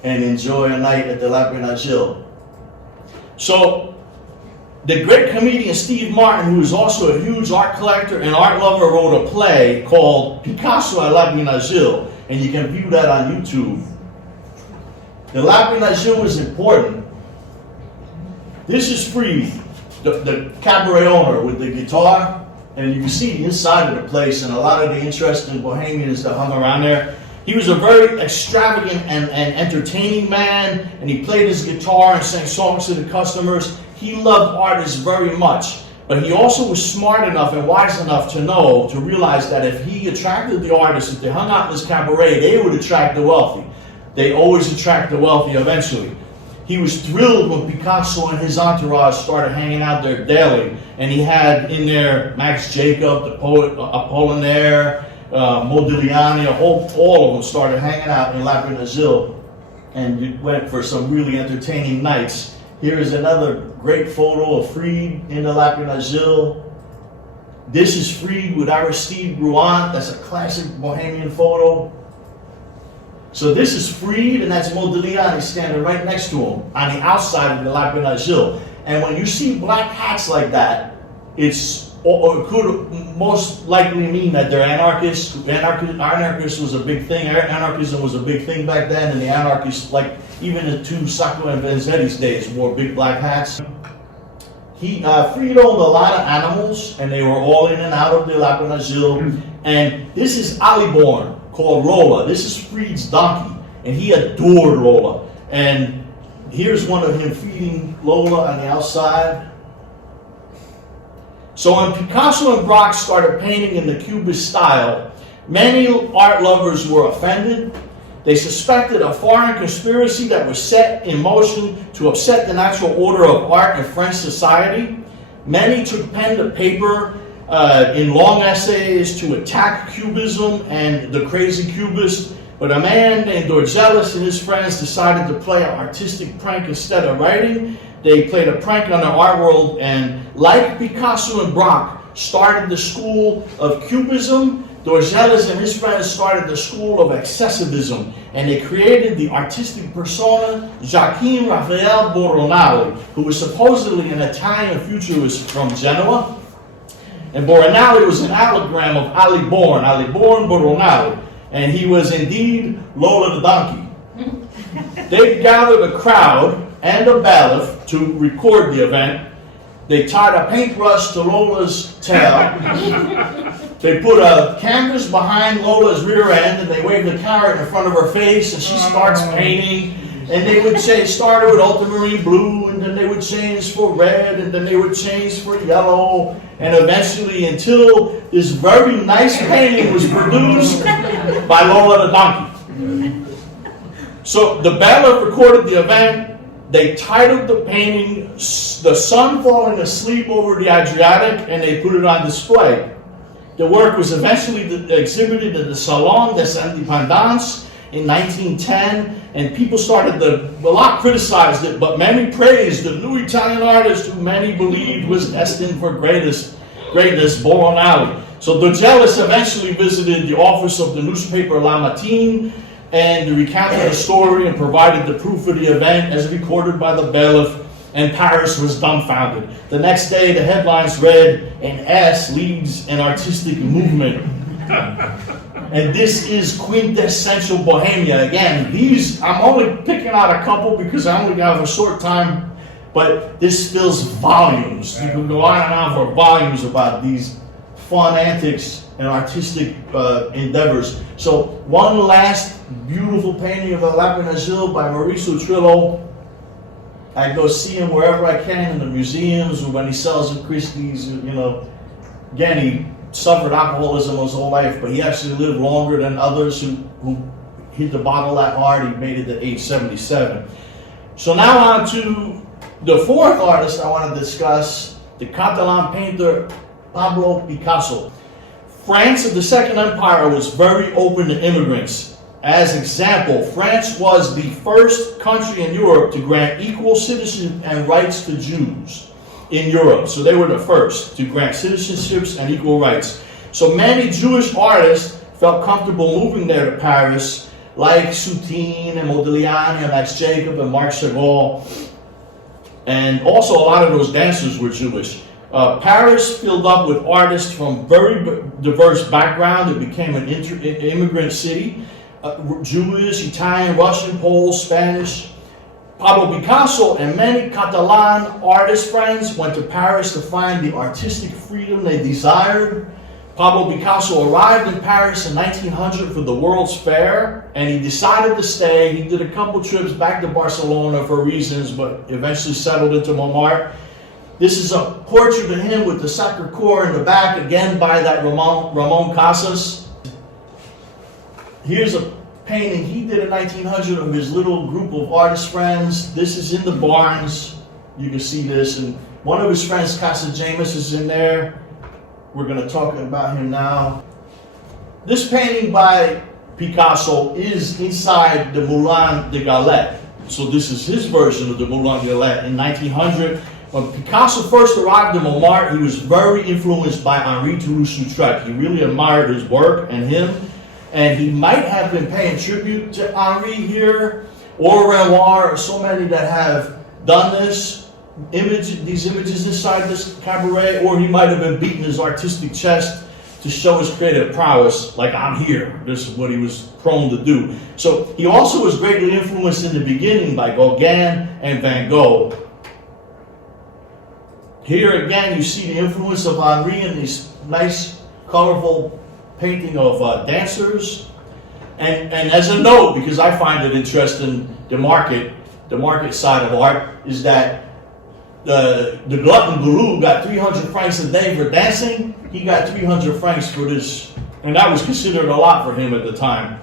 and enjoy a night at the L'Épinay-Gilles. So, the great comedian Steve Martin, who is also a huge art collector and art lover, wrote a play called Picasso at L'Épinay-Gilles, and you can view that on YouTube. The L'Épinay-Gilles is important. This is Fried, the cabaret owner with the guitar, and you can see the inside of the place and a lot of the interesting Bohemians that hung around there. He was a very extravagant and entertaining man, and he played his guitar and sang songs to the customers. He loved artists very much, but he also was smart enough and wise enough to realize that if he attracted the artists, if they hung out in this cabaret, they would attract the wealthy. They always attract the wealthy eventually. He was thrilled when Picasso and his entourage started hanging out there daily, and he had in there Max Jacob, the poet Apollinaire, Modigliani, all of them started hanging out in L'Épinay-Gilles, and it went for some really entertaining nights. Here is another great photo of Fried in the L'Épinay-Gilles. This is Fried with Aristide Bruin. That's a classic Bohemian photo. So this is Fried, and that's Modigliani standing right next to him on the outside of the L'Épinay-Gilles. And when you see black hats like that, it's or could most likely mean that they're anarchists. Anarchist was a big thing. Anarchism was a big thing back then, and the anarchists, like even into Sacco and Vanzetti's days, wore big black hats. He freed-owned a lot of animals, and they were all in and out of the Lapin-Agile. And this is Aliborn, called Lola. This is Freed's donkey, and he adored Lola. And here's one of him feeding Lola on the outside. So when Picasso and Braque started painting in the Cubist style, many art lovers were offended. They suspected a foreign conspiracy that was set in motion to upset the natural order of art in French society. Many took pen to paper in long essays to attack Cubism and the crazy Cubists, but a man named Dorgelis and his friends decided to play an artistic prank instead of writing. They played a prank on the art world, and like Picasso and Braque, started the school of Cubism. Dorgelis and his friends started the school of excessivism, and they created the artistic persona Joachim Raphael Boronali, who was supposedly an Italian futurist from Genoa. And Boronali was an allogram of Aliborn Boronali, and he was indeed Lola the donkey. They gathered a crowd and a bailiff to record the event. They tied a paintbrush to Lola's tail. They put a canvas behind Lola's rear end, and they waved a carrot in front of her face, and she starts painting. And they would say, started with ultramarine blue, and then they would change for red, and then they would change for yellow, and eventually until this very nice painting was produced by Lola the donkey. So the bailiff recorded the event. They titled the painting "The Sun Falling Asleep Over the Adriatic," and they put it on display. The work was eventually exhibited at the Salon des Indépendants in 1910, and people started a lot criticized it, but many praised the new Italian artist who many believed was destined for greatness, Boronali. So Dorgelis eventually visited the office of the newspaper La Matine and recounted the story and provided the proof of the event as recorded by the bailiff, and Paris was dumbfounded. The next day, the headlines read, "An ass leads an artistic movement." And this is quintessential Bohemia. Again, I'm only picking out a couple because I only have a short time, but this fills volumes. You can go on and on for volumes about these fun antics and artistic endeavors. So one last beautiful painting of the Lapin-Agile by Maurice Utrillo. I go see him wherever I can in the museums or when he sells at Christie's. Again, he suffered alcoholism his whole life, but he actually lived longer than others who hit the bottle that hard. He made it to age 77. So now on to the fourth artist I want to discuss, the Catalan painter Pablo Picasso. France of the Second Empire was very open to immigrants. As example, France was the first country in Europe to grant equal citizenship and rights to Jews in Europe. So they were the first to grant citizenships and equal rights. So many Jewish artists felt comfortable moving there to Paris, like Soutine and Modigliani and Max Jacob and Marc Chagall. And also a lot of those dancers were Jewish. Paris filled up with artists from very diverse background. It became an immigrant city. Jewish, Italian, Russian, Polish, Spanish. Pablo Picasso and many Catalan artist friends went to Paris to find the artistic freedom they desired. Pablo Picasso arrived in Paris in 1900 for the World's Fair, and he decided to stay. He did a couple trips back to Barcelona for reasons, but eventually settled into Montmartre. This is a portrait of him with the Sacré-Cœur in the back, again by that Ramon Casas. Here's a painting he did in 1900 of his little group of artist friends. This is in the Barnes. You can see this. And one of his friends, Casa James, is in there. We're going to talk about him now. This painting by Picasso is inside the Moulin de Galette. So this is his version of the Moulin de Galette in 1900. When Picasso first arrived in Montmartre, he was very influenced by Henri Toulouse-Lautrec. He really admired his work and him. And he might have been paying tribute to Henri here, or Renoir, or so many that have done this. these images inside this cabaret, or he might have been beating his artistic chest to show his creative prowess, like I'm here. This is what he was prone to do. So he also was greatly influenced in the beginning by Gauguin and Van Gogh. Here again, you see the influence of Henri in these nice, colorful painting of dancers. And as a note, because I find it interesting, the market side of art is that the glutton Goulou got 300 francs a day for dancing. He got 300 francs for this, and that was considered a lot for him at the time.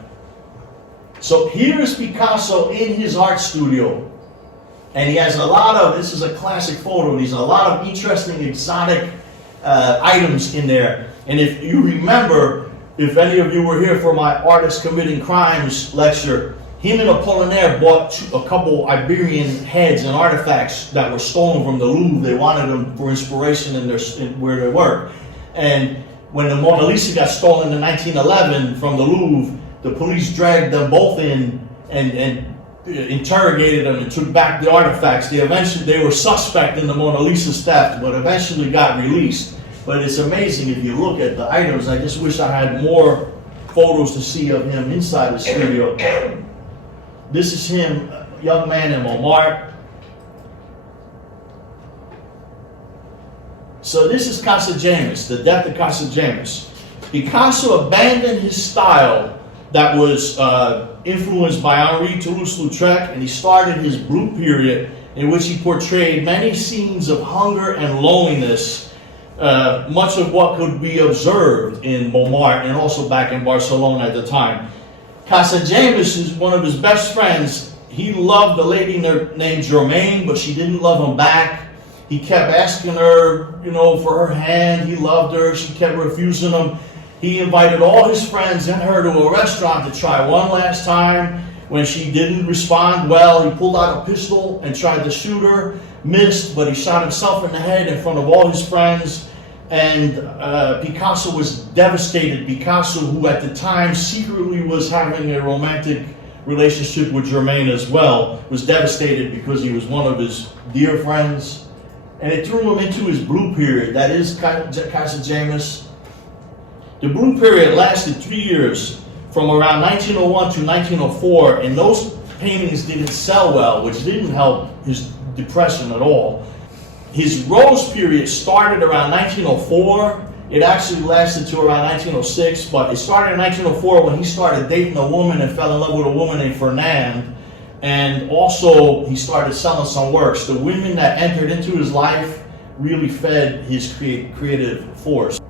So here is Picasso in his art studio, and he has a lot of, this is a classic photo, there's a lot of interesting exotic items in there. And if you remember, if any of you were here for my Artists Committing Crimes lecture, him and Apollinaire bought a couple Iberian heads and artifacts that were stolen from the Louvre. They wanted them for inspiration in where they work. And when the Mona Lisa got stolen in 1911 from the Louvre, the police dragged them both in and interrogated them and took back the artifacts. They were suspect in the Mona Lisa's theft, but eventually got released. But it's amazing if you look at the items. I just wish I had more photos to see of him inside the studio. This is him, a young man in Montmartre. So this is Casagemas, the death of Casagemas. Picasso abandoned his style that was influenced by Henri Toulouse-Lautrec, and he started his Blue period, in which he portrayed many scenes of hunger and loneliness, much of what could be observed in Montmartre and also back in Barcelona at the time. Casagemas is one of his best friends. He loved a lady named Germaine, but she didn't love him back. He kept asking her, for her hand. He loved her. She kept refusing him. He invited all his friends and her to a restaurant to try one last time. When she didn't respond well, he pulled out a pistol and tried to shoot her. Missed, but he shot himself in the head in front of all his friends. And Picasso was devastated. Picasso, who at the time secretly was having a romantic relationship with Germaine as well, was devastated because he was one of his dear friends. And it threw him into his Blue period. That is Casagemas. The Blue period lasted 3 years, from around 1901 to 1904, and those paintings didn't sell well, which didn't help his depression at all. His Rose period started around 1904. It actually lasted to around 1906, but it started in 1904 when he started dating a woman and fell in love with a woman named Fernand. And also, he started selling some works. The women that entered into his life really fed his creative force.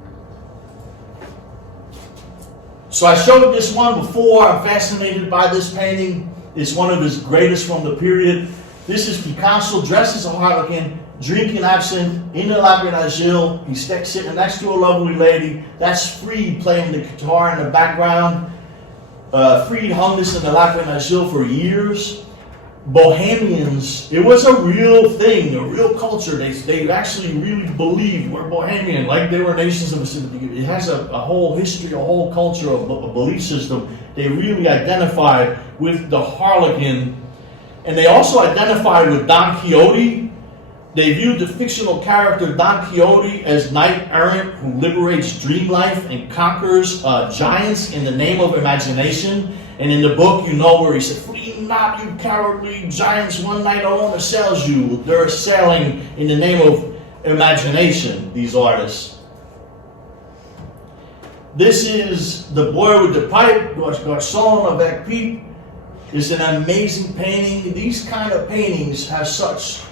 So I showed this one before. I'm fascinated by this painting. It's one of his greatest from the period. This is Picasso dressed as a harlequin, drinking absinthe in the Lac Agile. He's sitting next to a lovely lady. That's Fried playing the guitar in the background. Fried hung this in the Lac Agile for years. Bohemians, it was a real thing, a real culture. They actually really believed we're Bohemian, like they were nations of it has a whole history, a whole culture, a belief system. They really identified with the harlequin, and they also identified with Don Quixote. They viewed the fictional character Don Quixote as knight errant who liberates dream life and conquers giants in the name of imagination. And in the book, where he said, "Flee not, you cowardly giants, one knight alone assails you." They're sailing in the name of imagination, these artists. This is The Boy with the Pipe, Garçon avec Pipe. It's an amazing painting. These kind of paintings have such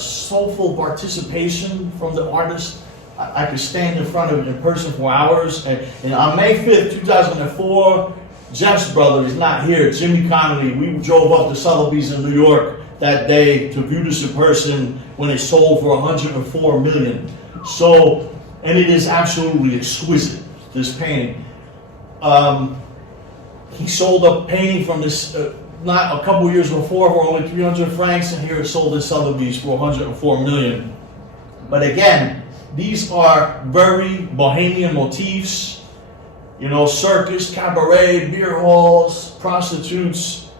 soulful participation from the artist. I could stand in front of it in person for hours. And on May 5th, 2004, Jeff's brother is not here, Jimmy Connolly. We drove up to Sotheby's in New York that day to view this in person when it sold for $104 million. So, and it is absolutely exquisite, this painting. He sold a painting from this, not a couple years before, for only 300 francs, and here it sold at Sotheby's for $104 million. But again, these are very Bohemian motifs. Circus, cabaret, beer halls, prostitutes.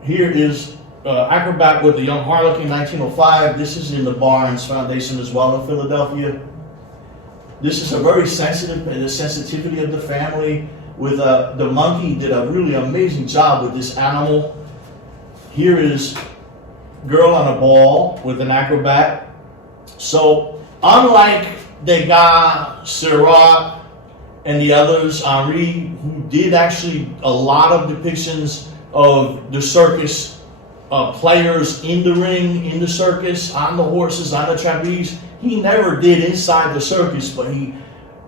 Here is acrobat with the Young Harlequin, 1905. This is in the Barnes Foundation as well in Philadelphia. This is a very sensitive, the sensitivity of the family. With the monkey did a really amazing job with this animal. Here is girl on a ball with an acrobat. So unlike Degas, Seurat, and the others, Henri, who did actually a lot of depictions of the circus players in the ring, in the circus, on the horses, on the trapeze, he never did inside the circus, but he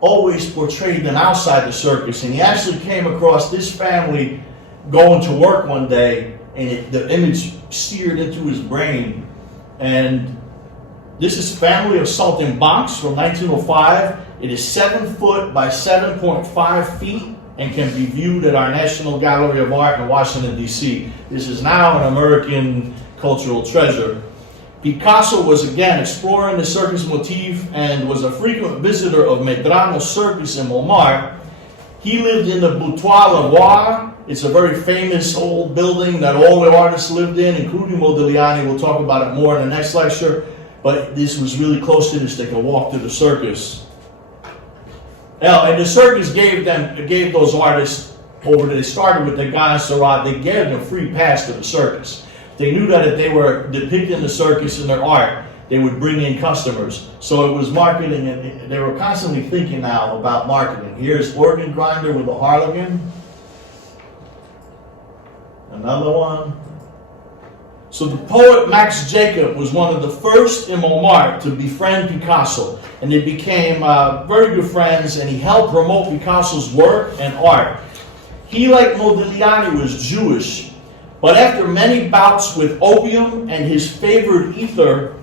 always portrayed them outside the circus. And he actually came across this family going to work one day, and the image seared into his brain. And this is Family of Saltimbanques from 1905. It is 7 foot by 7.5 feet and can be viewed at our National Gallery of Art in Washington, D.C. This is now an American cultural treasure. Picasso was again exploring the circus motif and was a frequent visitor of Medrano's circus in Montmartre. He lived in the Boutoir-Lavoir. It's a very famous old building that all the artists lived in, including Modigliani. We'll talk about it more in the next lecture. But this was really close to this. They could walk to the circus. And the circus gave those artists over. They started with the Degas and Seurat. They gave them free pass to the circus. They knew that if they were depicting the circus in their art, they would bring in customers. So it was marketing, and they were constantly thinking now about marketing. Here's Organ Grinder with a Harlequin. Another one. So the poet Max Jacob was one of the first in Montmartre to befriend Picasso, and they became very good friends, and he helped promote Picasso's work and art. He, like Modigliani, was Jewish, but after many bouts with opium and his favored ether,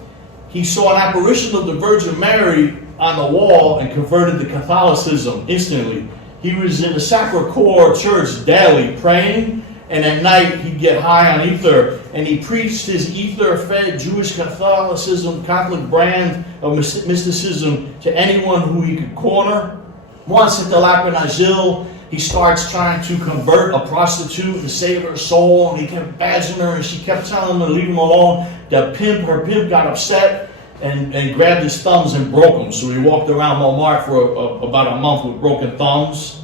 he saw an apparition of the Virgin Mary on the wall and converted to Catholicism instantly. He was in the Sacré-Cœur church daily praying, and at night he'd get high on ether, and he preached his ether-fed Jewish Catholicism, Catholic brand of mysticism to anyone who he could corner. Once at the Lapin-Agile, he starts trying to convert a prostitute and save her soul, and he kept badgering her, and she kept telling him to leave him alone. Her pimp got upset and grabbed his thumbs and broke them. So he walked around Montmartre for about a month with broken thumbs.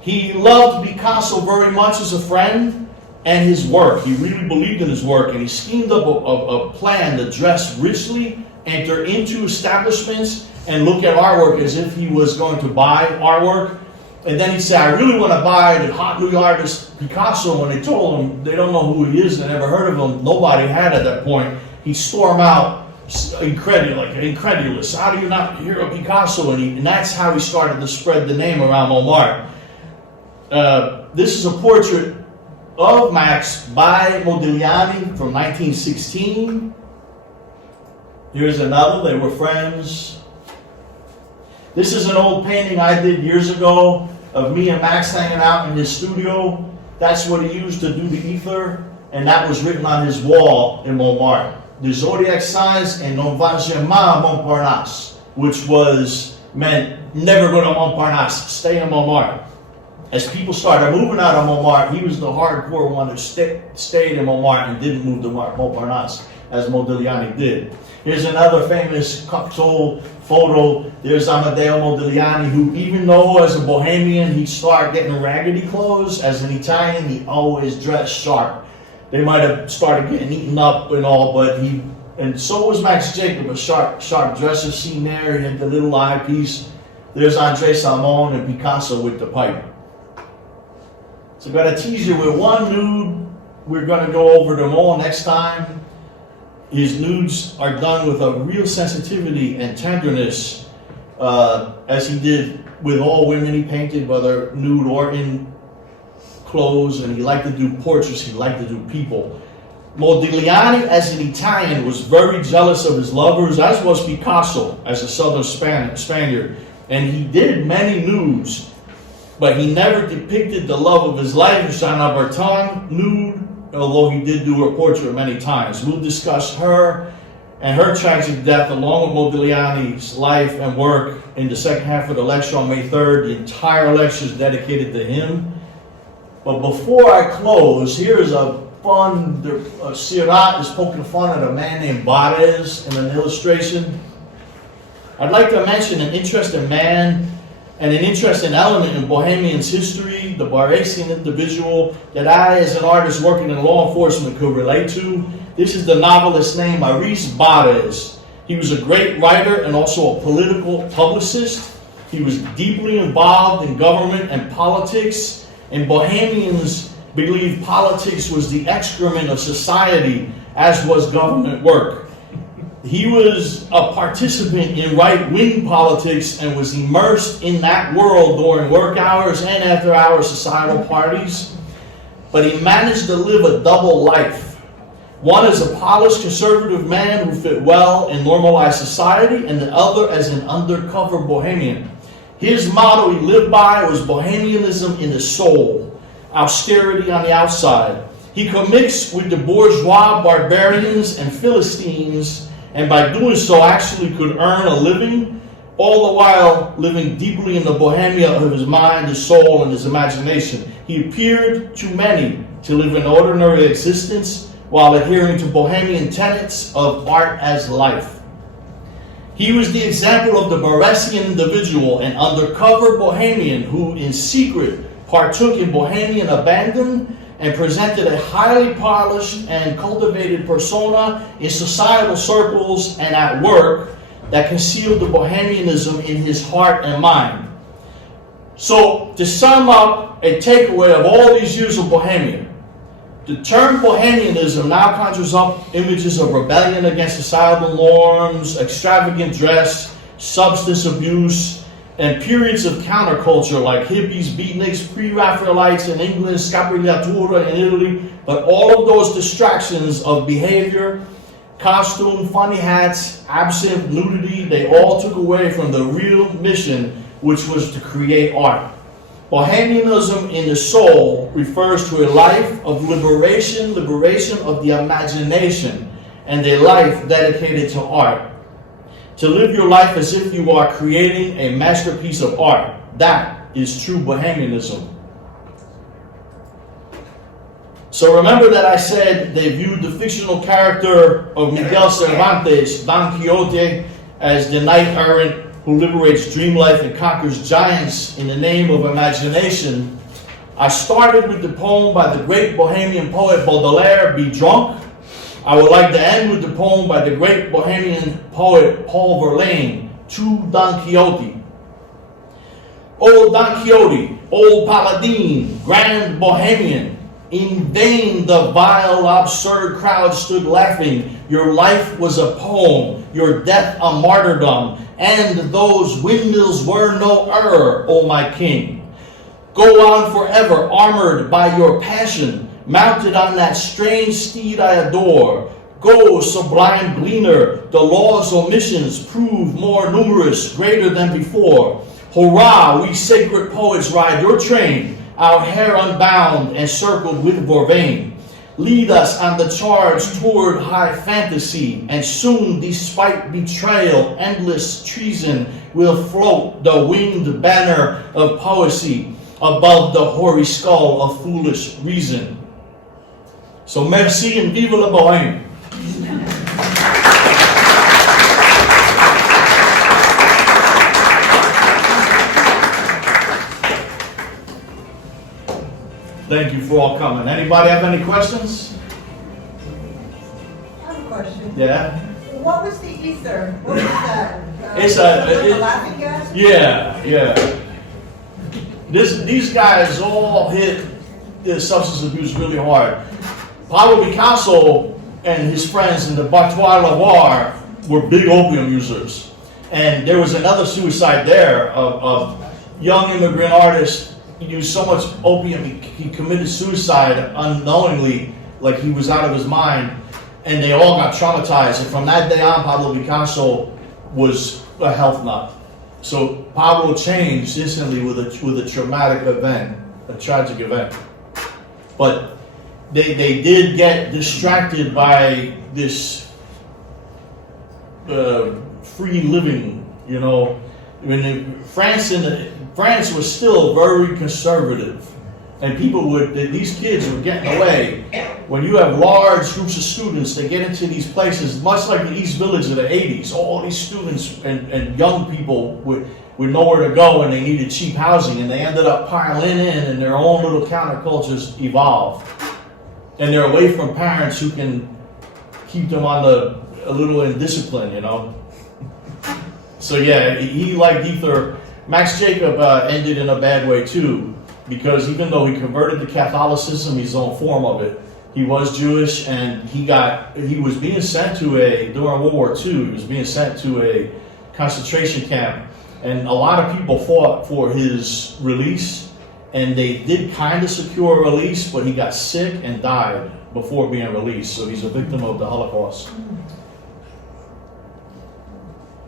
He loved Picasso very much as a friend and his work. He really believed in his work, and he schemed up a plan to dress richly, enter into establishments, and look at artwork as if he was going to buy artwork. And then he said, I really want to buy the hot new artist Picasso. When they told him they don't know who he is, they never heard of him, nobody had at that point, he stormed out incredulous. How do you not hear of Picasso? And that's how he started to spread the name around Montmartre. This is a portrait of Max by Modigliani from 1916. Here's another. They were friends. This is an old painting I did years ago of me and Max hanging out in his studio. That's what he used to do the ether, and that was written on his wall in Montmartre. The zodiac signs and non va jamais à Montparnasse, which meant never go to Montparnasse, stay in Montmartre. As people started moving out of Montmartre, he was the hardcore one who stayed in Montmartre and didn't move to Montparnasse, as Modigliani did. Here's another famous Cocteau photo. There's Amedeo Modigliani, who, even though as a Bohemian he started getting raggedy clothes, as an Italian he always dressed sharp. They might have started getting eaten up and all, but and so was Max Jacob, a sharp dresser. Seen there, he had the little eyepiece. There's André Salmon and Picasso with the pipe. So I'm going to tease you with one nude. We're going to go over them all next time. His nudes are done with a real sensitivity and tenderness, as he did with all women he painted, whether nude or in clothes, and he liked to do portraits, he liked to do people. Modigliani, as an Italian, was very jealous of his lovers, as was Picasso, as a southern Spaniard. And he did many nudes, but he never depicted the love of his life, Jeanne Bertin nude, although he did do her portrait many times. We'll discuss her and her tragic death along with Modigliani's life and work in the second half of the lecture on May 3rd. The entire lecture is dedicated to him. But before I close, here is a fun. Seurat is poking fun at a man named Barres in an illustration. I'd like to mention an interesting man and an interesting element in Bohemian's history, the Barresian individual that I, as an artist working in law enforcement, could relate to. This is the novelist named Maurice Barres. He was a great writer and also a political publicist. He was deeply involved in government and politics, and Bohemians believed politics was the excrement of society, as was government work. He was a participant in right-wing politics and was immersed in that world during work hours and after-hour societal parties. But he managed to live a double life. One as a polished conservative man who fit well in normalized society, and the other as an undercover bohemian. His motto he lived by was Bohemianism in the soul, austerity on the outside. He could mix with the bourgeois barbarians and Philistines, and by doing so actually could earn a living, all the while living deeply in the Bohemia of his mind, his soul, and his imagination. He appeared to many to live an ordinary existence while adhering to Bohemian tenets of art as life. He was the example of the Barresian individual, an undercover Bohemian who in secret partook in Bohemian abandon and presented a highly polished and cultivated persona in societal circles and at work that concealed the Bohemianism in his heart and mind. So, to sum up a takeaway of all these years of Bohemia, the term Bohemianism now conjures up images of rebellion against societal norms, extravagant dress, substance abuse, and periods of counterculture like hippies, beatniks, pre-Raphaelites in England, scapigliatura in Italy, but all of those distractions of behavior, costume, funny hats, absinthe, nudity, they all took away from the real mission, which was to create art. Bohemianism in the soul refers to a life of liberation of the imagination, and a life dedicated to art. To live your life as if you are creating a masterpiece of art. That is true Bohemianism. So remember that I said they viewed the fictional character of Miguel Cervantes, Don Quixote, as the knight-errant who liberates dream life and conquers giants in the name of imagination. I started with the poem by the great Bohemian poet Baudelaire, Be Drunk. I would like to end with the poem by the great Bohemian poet Paul Verlaine, To Don Quixote. O Don Quixote, old paladin, grand Bohemian, in vain the vile, absurd crowd stood laughing. Your life was a poem, your death a martyrdom, and those windmills were no error, O my king. Go on forever, armored by your passion, mounted on that strange steed I adore. Go, sublime gleaner, the law's omissions prove more numerous, greater than before. Hurrah, we sacred poets ride your train, our hair unbound and circled with vervain. Lead us on the charge toward high fantasy, and soon, despite betrayal, endless treason, will float the winged banner of poesy above the hoary skull of foolish reason. So merci and vive la Bohème. Thank you for all coming. Anybody have any questions? I have a question. Yeah? What was the ether? What was that? It's a laughing gas? Yeah. These guys all hit the substance abuse really hard. Pablo Picasso and his friends in the Battoir Lavoir were big opium users. And there was another suicide there of young immigrant artist. He used so much opium, he committed suicide unknowingly, like he was out of his mind. And they all got traumatized. And from that day on, Pablo Picasso was a health nut. So Pablo changed instantly with a traumatic event, a tragic event. But they did get distracted by this free living, you know. When France was still very conservative, And people these kids were getting away. When you have large groups of students, they get into these places, much like the East Village of the 80s. All these students and young people with nowhere to go, and they needed cheap housing, and they ended up piling in, and their own little countercultures evolved. And they're away from parents who can keep them on a little in discipline, you know. So yeah, he like Ether. Max Jacob ended in a bad way too, because even though he converted to Catholicism, his own form of it, he was Jewish, and he was being sent to during World War II, he was being sent to a concentration camp. And a lot of people fought for his release, and they did kind of secure a release, but he got sick and died before being released. So he's a victim of the Holocaust.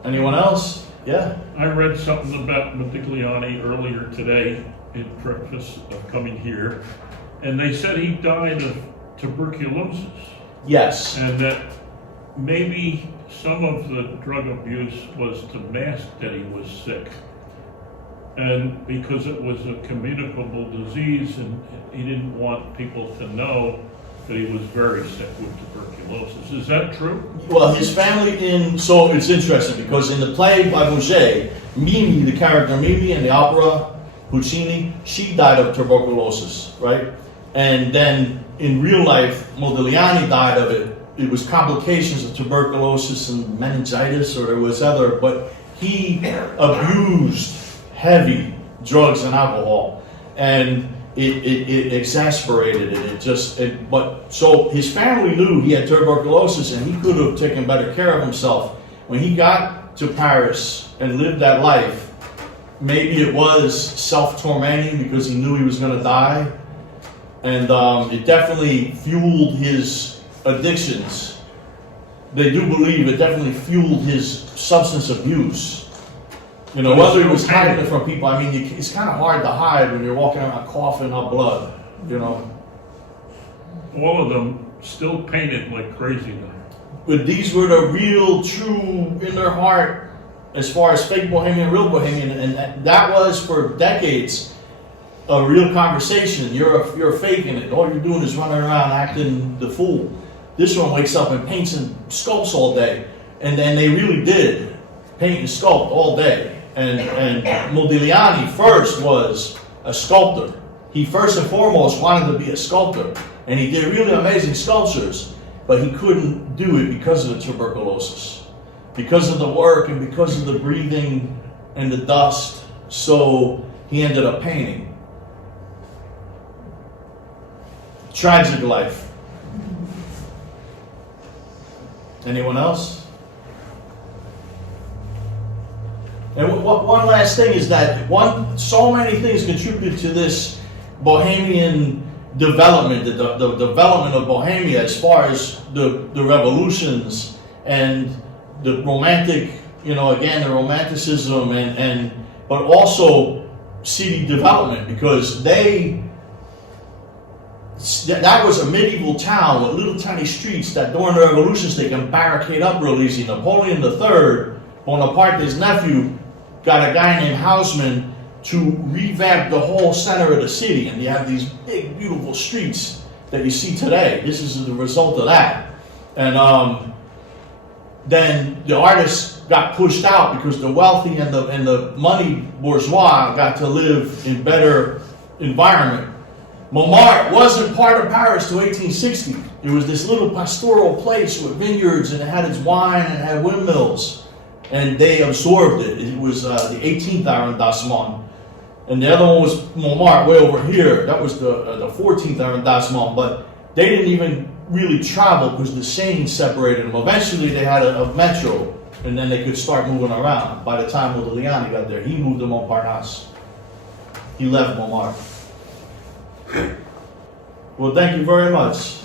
Anyone else? Yeah? I read something about Modigliani earlier today in preface of coming here, and they said he died of tuberculosis. Yes. And that maybe some of the drug abuse was to mask that he was sick. And because it was a communicable disease, and he didn't want people to know that he was very sick with tuberculosis. Is that true? Well, his family so it's interesting because in the play by Mouget, Mimi, the character Mimi in the opera, Puccini, she died of tuberculosis, right? And then in real life, Modigliani died of it. It was complications of tuberculosis and meningitis, or there was other, but he abused heavy drugs and alcohol, and it exasperated it. But so his family knew he had tuberculosis, and he could have taken better care of himself. When he got to Paris and lived that life, maybe it was self-tormenting because he knew he was going to die, and it definitely fueled his addictions. They do believe it definitely fueled his substance abuse. You know, whether he was hiding it from people, I mean, it's kind of hard to hide when you're walking around coughing up blood, you know. All of them still painted like crazy though. But these were the real, true, in their heart, as far as fake Bohemian, real Bohemian, and that was for decades a real conversation. You're faking it. All you're doing is running around acting the fool. This one wakes up and paints and sculpts all day, and they really did paint and sculpt all day. And Modigliani first was a sculptor. He first and foremost wanted to be a sculptor, and he did really amazing sculptures, but he couldn't do it because of the tuberculosis, because of the work and because of the breathing and the dust. So he ended up painting. Tragic life. Anyone else? And one last thing is that so many things contributed to this Bohemian development, the development of Bohemia, as far as the revolutions and the romantic, again, the Romanticism but also city development, because that was a medieval town with little tiny streets that during the revolutions they can barricade up real easy. Napoleon III, Bonaparte's nephew, got a guy named Haussmann to revamp the whole center of the city, and you have these big, beautiful streets that you see today. This is the result of that. And then the artists got pushed out because the wealthy and the money bourgeois got to live in better environment. Montmartre wasn't part of Paris till 1860. It was this little pastoral place with vineyards, and it had its wine and it had windmills. And they absorbed it. It was the 18th arrondissement. And the other one was Montmartre, way over here. That was the 14th arrondissement. But they didn't even really travel because the Seine separated them. Eventually they had a metro, and then they could start moving around. By the time Modigliani got there, he moved to Montparnasse. He left Montmartre. Well, thank you very much.